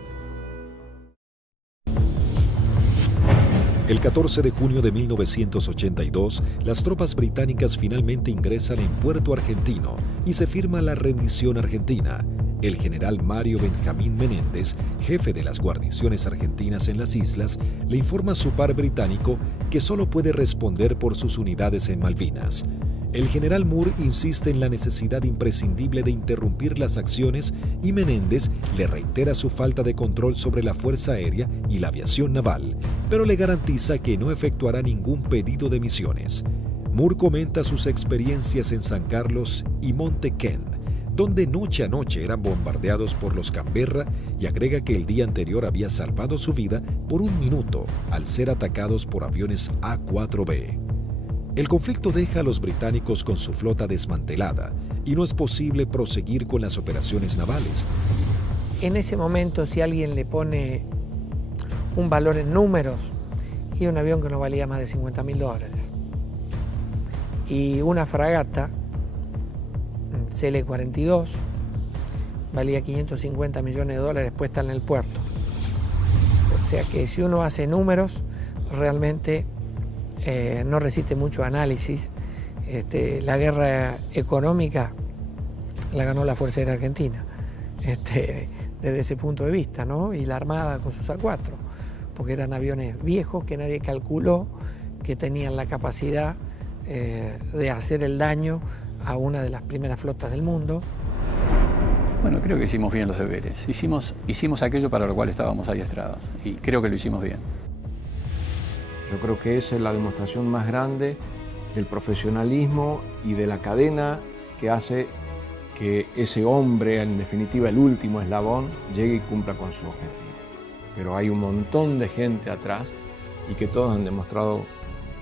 El 14 de junio de 1982, las tropas británicas finalmente ingresan en Puerto Argentino y se firma la rendición argentina. El general Mario Benjamín Menéndez, jefe de las guarniciones argentinas en las islas, le informa a su par británico que solo puede responder por sus unidades en Malvinas. El general Moore insiste en la necesidad imprescindible de interrumpir las acciones y Menéndez le reitera su falta de control sobre la Fuerza Aérea y la aviación naval, pero le garantiza que no efectuará ningún pedido de misiones. Moore comenta sus experiencias en San Carlos y Monte Kent, donde noche a noche eran bombardeados por los Canberra, y agrega que el día anterior había salvado su vida por un minuto al ser atacados por aviones A-4B. El conflicto deja a los británicos con su flota desmantelada y no es posible proseguir con las operaciones navales. En ese momento, si alguien le pone un valor en números, y un avión que no valía más de $50.000, y una fragata CL-42 valía $550 millones puesta en el puerto. O sea que si uno hace números, realmente no resiste mucho análisis. La guerra económica la ganó la Fuerza Aérea Argentina, desde ese punto de vista, ¿no? Y la Armada con sus A4, porque eran aviones viejos que nadie calculó que tenían la capacidad de hacer el daño a una de las primeras flotas del mundo. Bueno, creo que hicimos bien los deberes. Hicimos aquello para lo cual estábamos adiestrados y creo que lo hicimos bien. Yo creo que esa es la demostración más grande del profesionalismo y de la cadena que hace que ese hombre, en definitiva el último eslabón, llegue y cumpla con su objetivo. Pero hay un montón de gente atrás y que todos han demostrado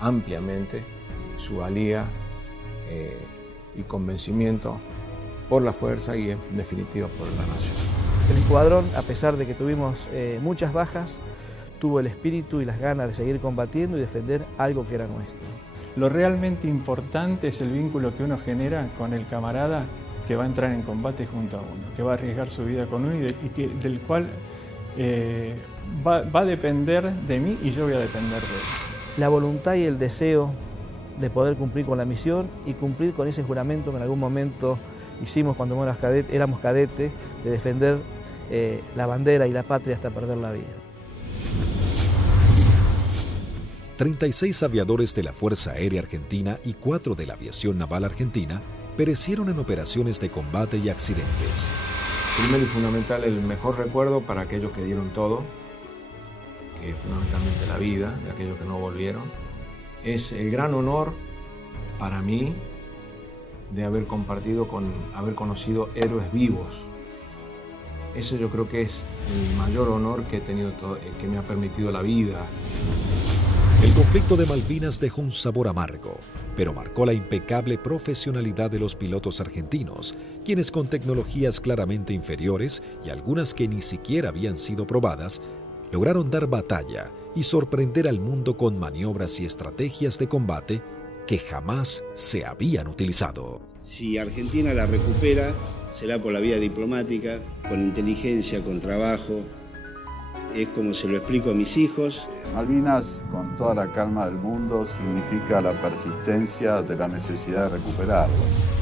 ampliamente su valía y convencimiento por la fuerza y en definitiva por la nación. El escuadrón, a pesar de que tuvimos muchas bajas, tuvo el espíritu y las ganas de seguir combatiendo y defender algo que era nuestro. Lo realmente importante es el vínculo que uno genera con el camarada que va a entrar en combate junto a uno, que va a arriesgar su vida con uno y del cual va a depender de mí y yo voy a depender de él. La voluntad y el deseo de poder cumplir con la misión y cumplir con ese juramento que en algún momento hicimos cuando éramos cadetes, de defender la bandera y la patria hasta perder la vida. 36 aviadores de la Fuerza Aérea Argentina y 4 de la Aviación Naval Argentina perecieron en operaciones de combate y accidentes. Primero y fundamental, el mejor recuerdo para aquellos que dieron todo, que es fundamentalmente la vida de aquellos que no volvieron. Es el gran honor para mí de haber conocido héroes vivos. Ese yo creo que es el mayor honor que he tenido, que me ha permitido la vida. El conflicto de Malvinas dejó un sabor amargo, pero marcó la impecable profesionalidad de los pilotos argentinos, quienes con tecnologías claramente inferiores y algunas que ni siquiera habían sido probadas, lograron dar batalla y sorprender al mundo con maniobras y estrategias de combate que jamás se habían utilizado. Si Argentina la recupera, será por la vía diplomática, con inteligencia, con trabajo. Es como se lo explico a mis hijos. Malvinas, con toda la calma del mundo, significa la persistencia de la necesidad de recuperarlos.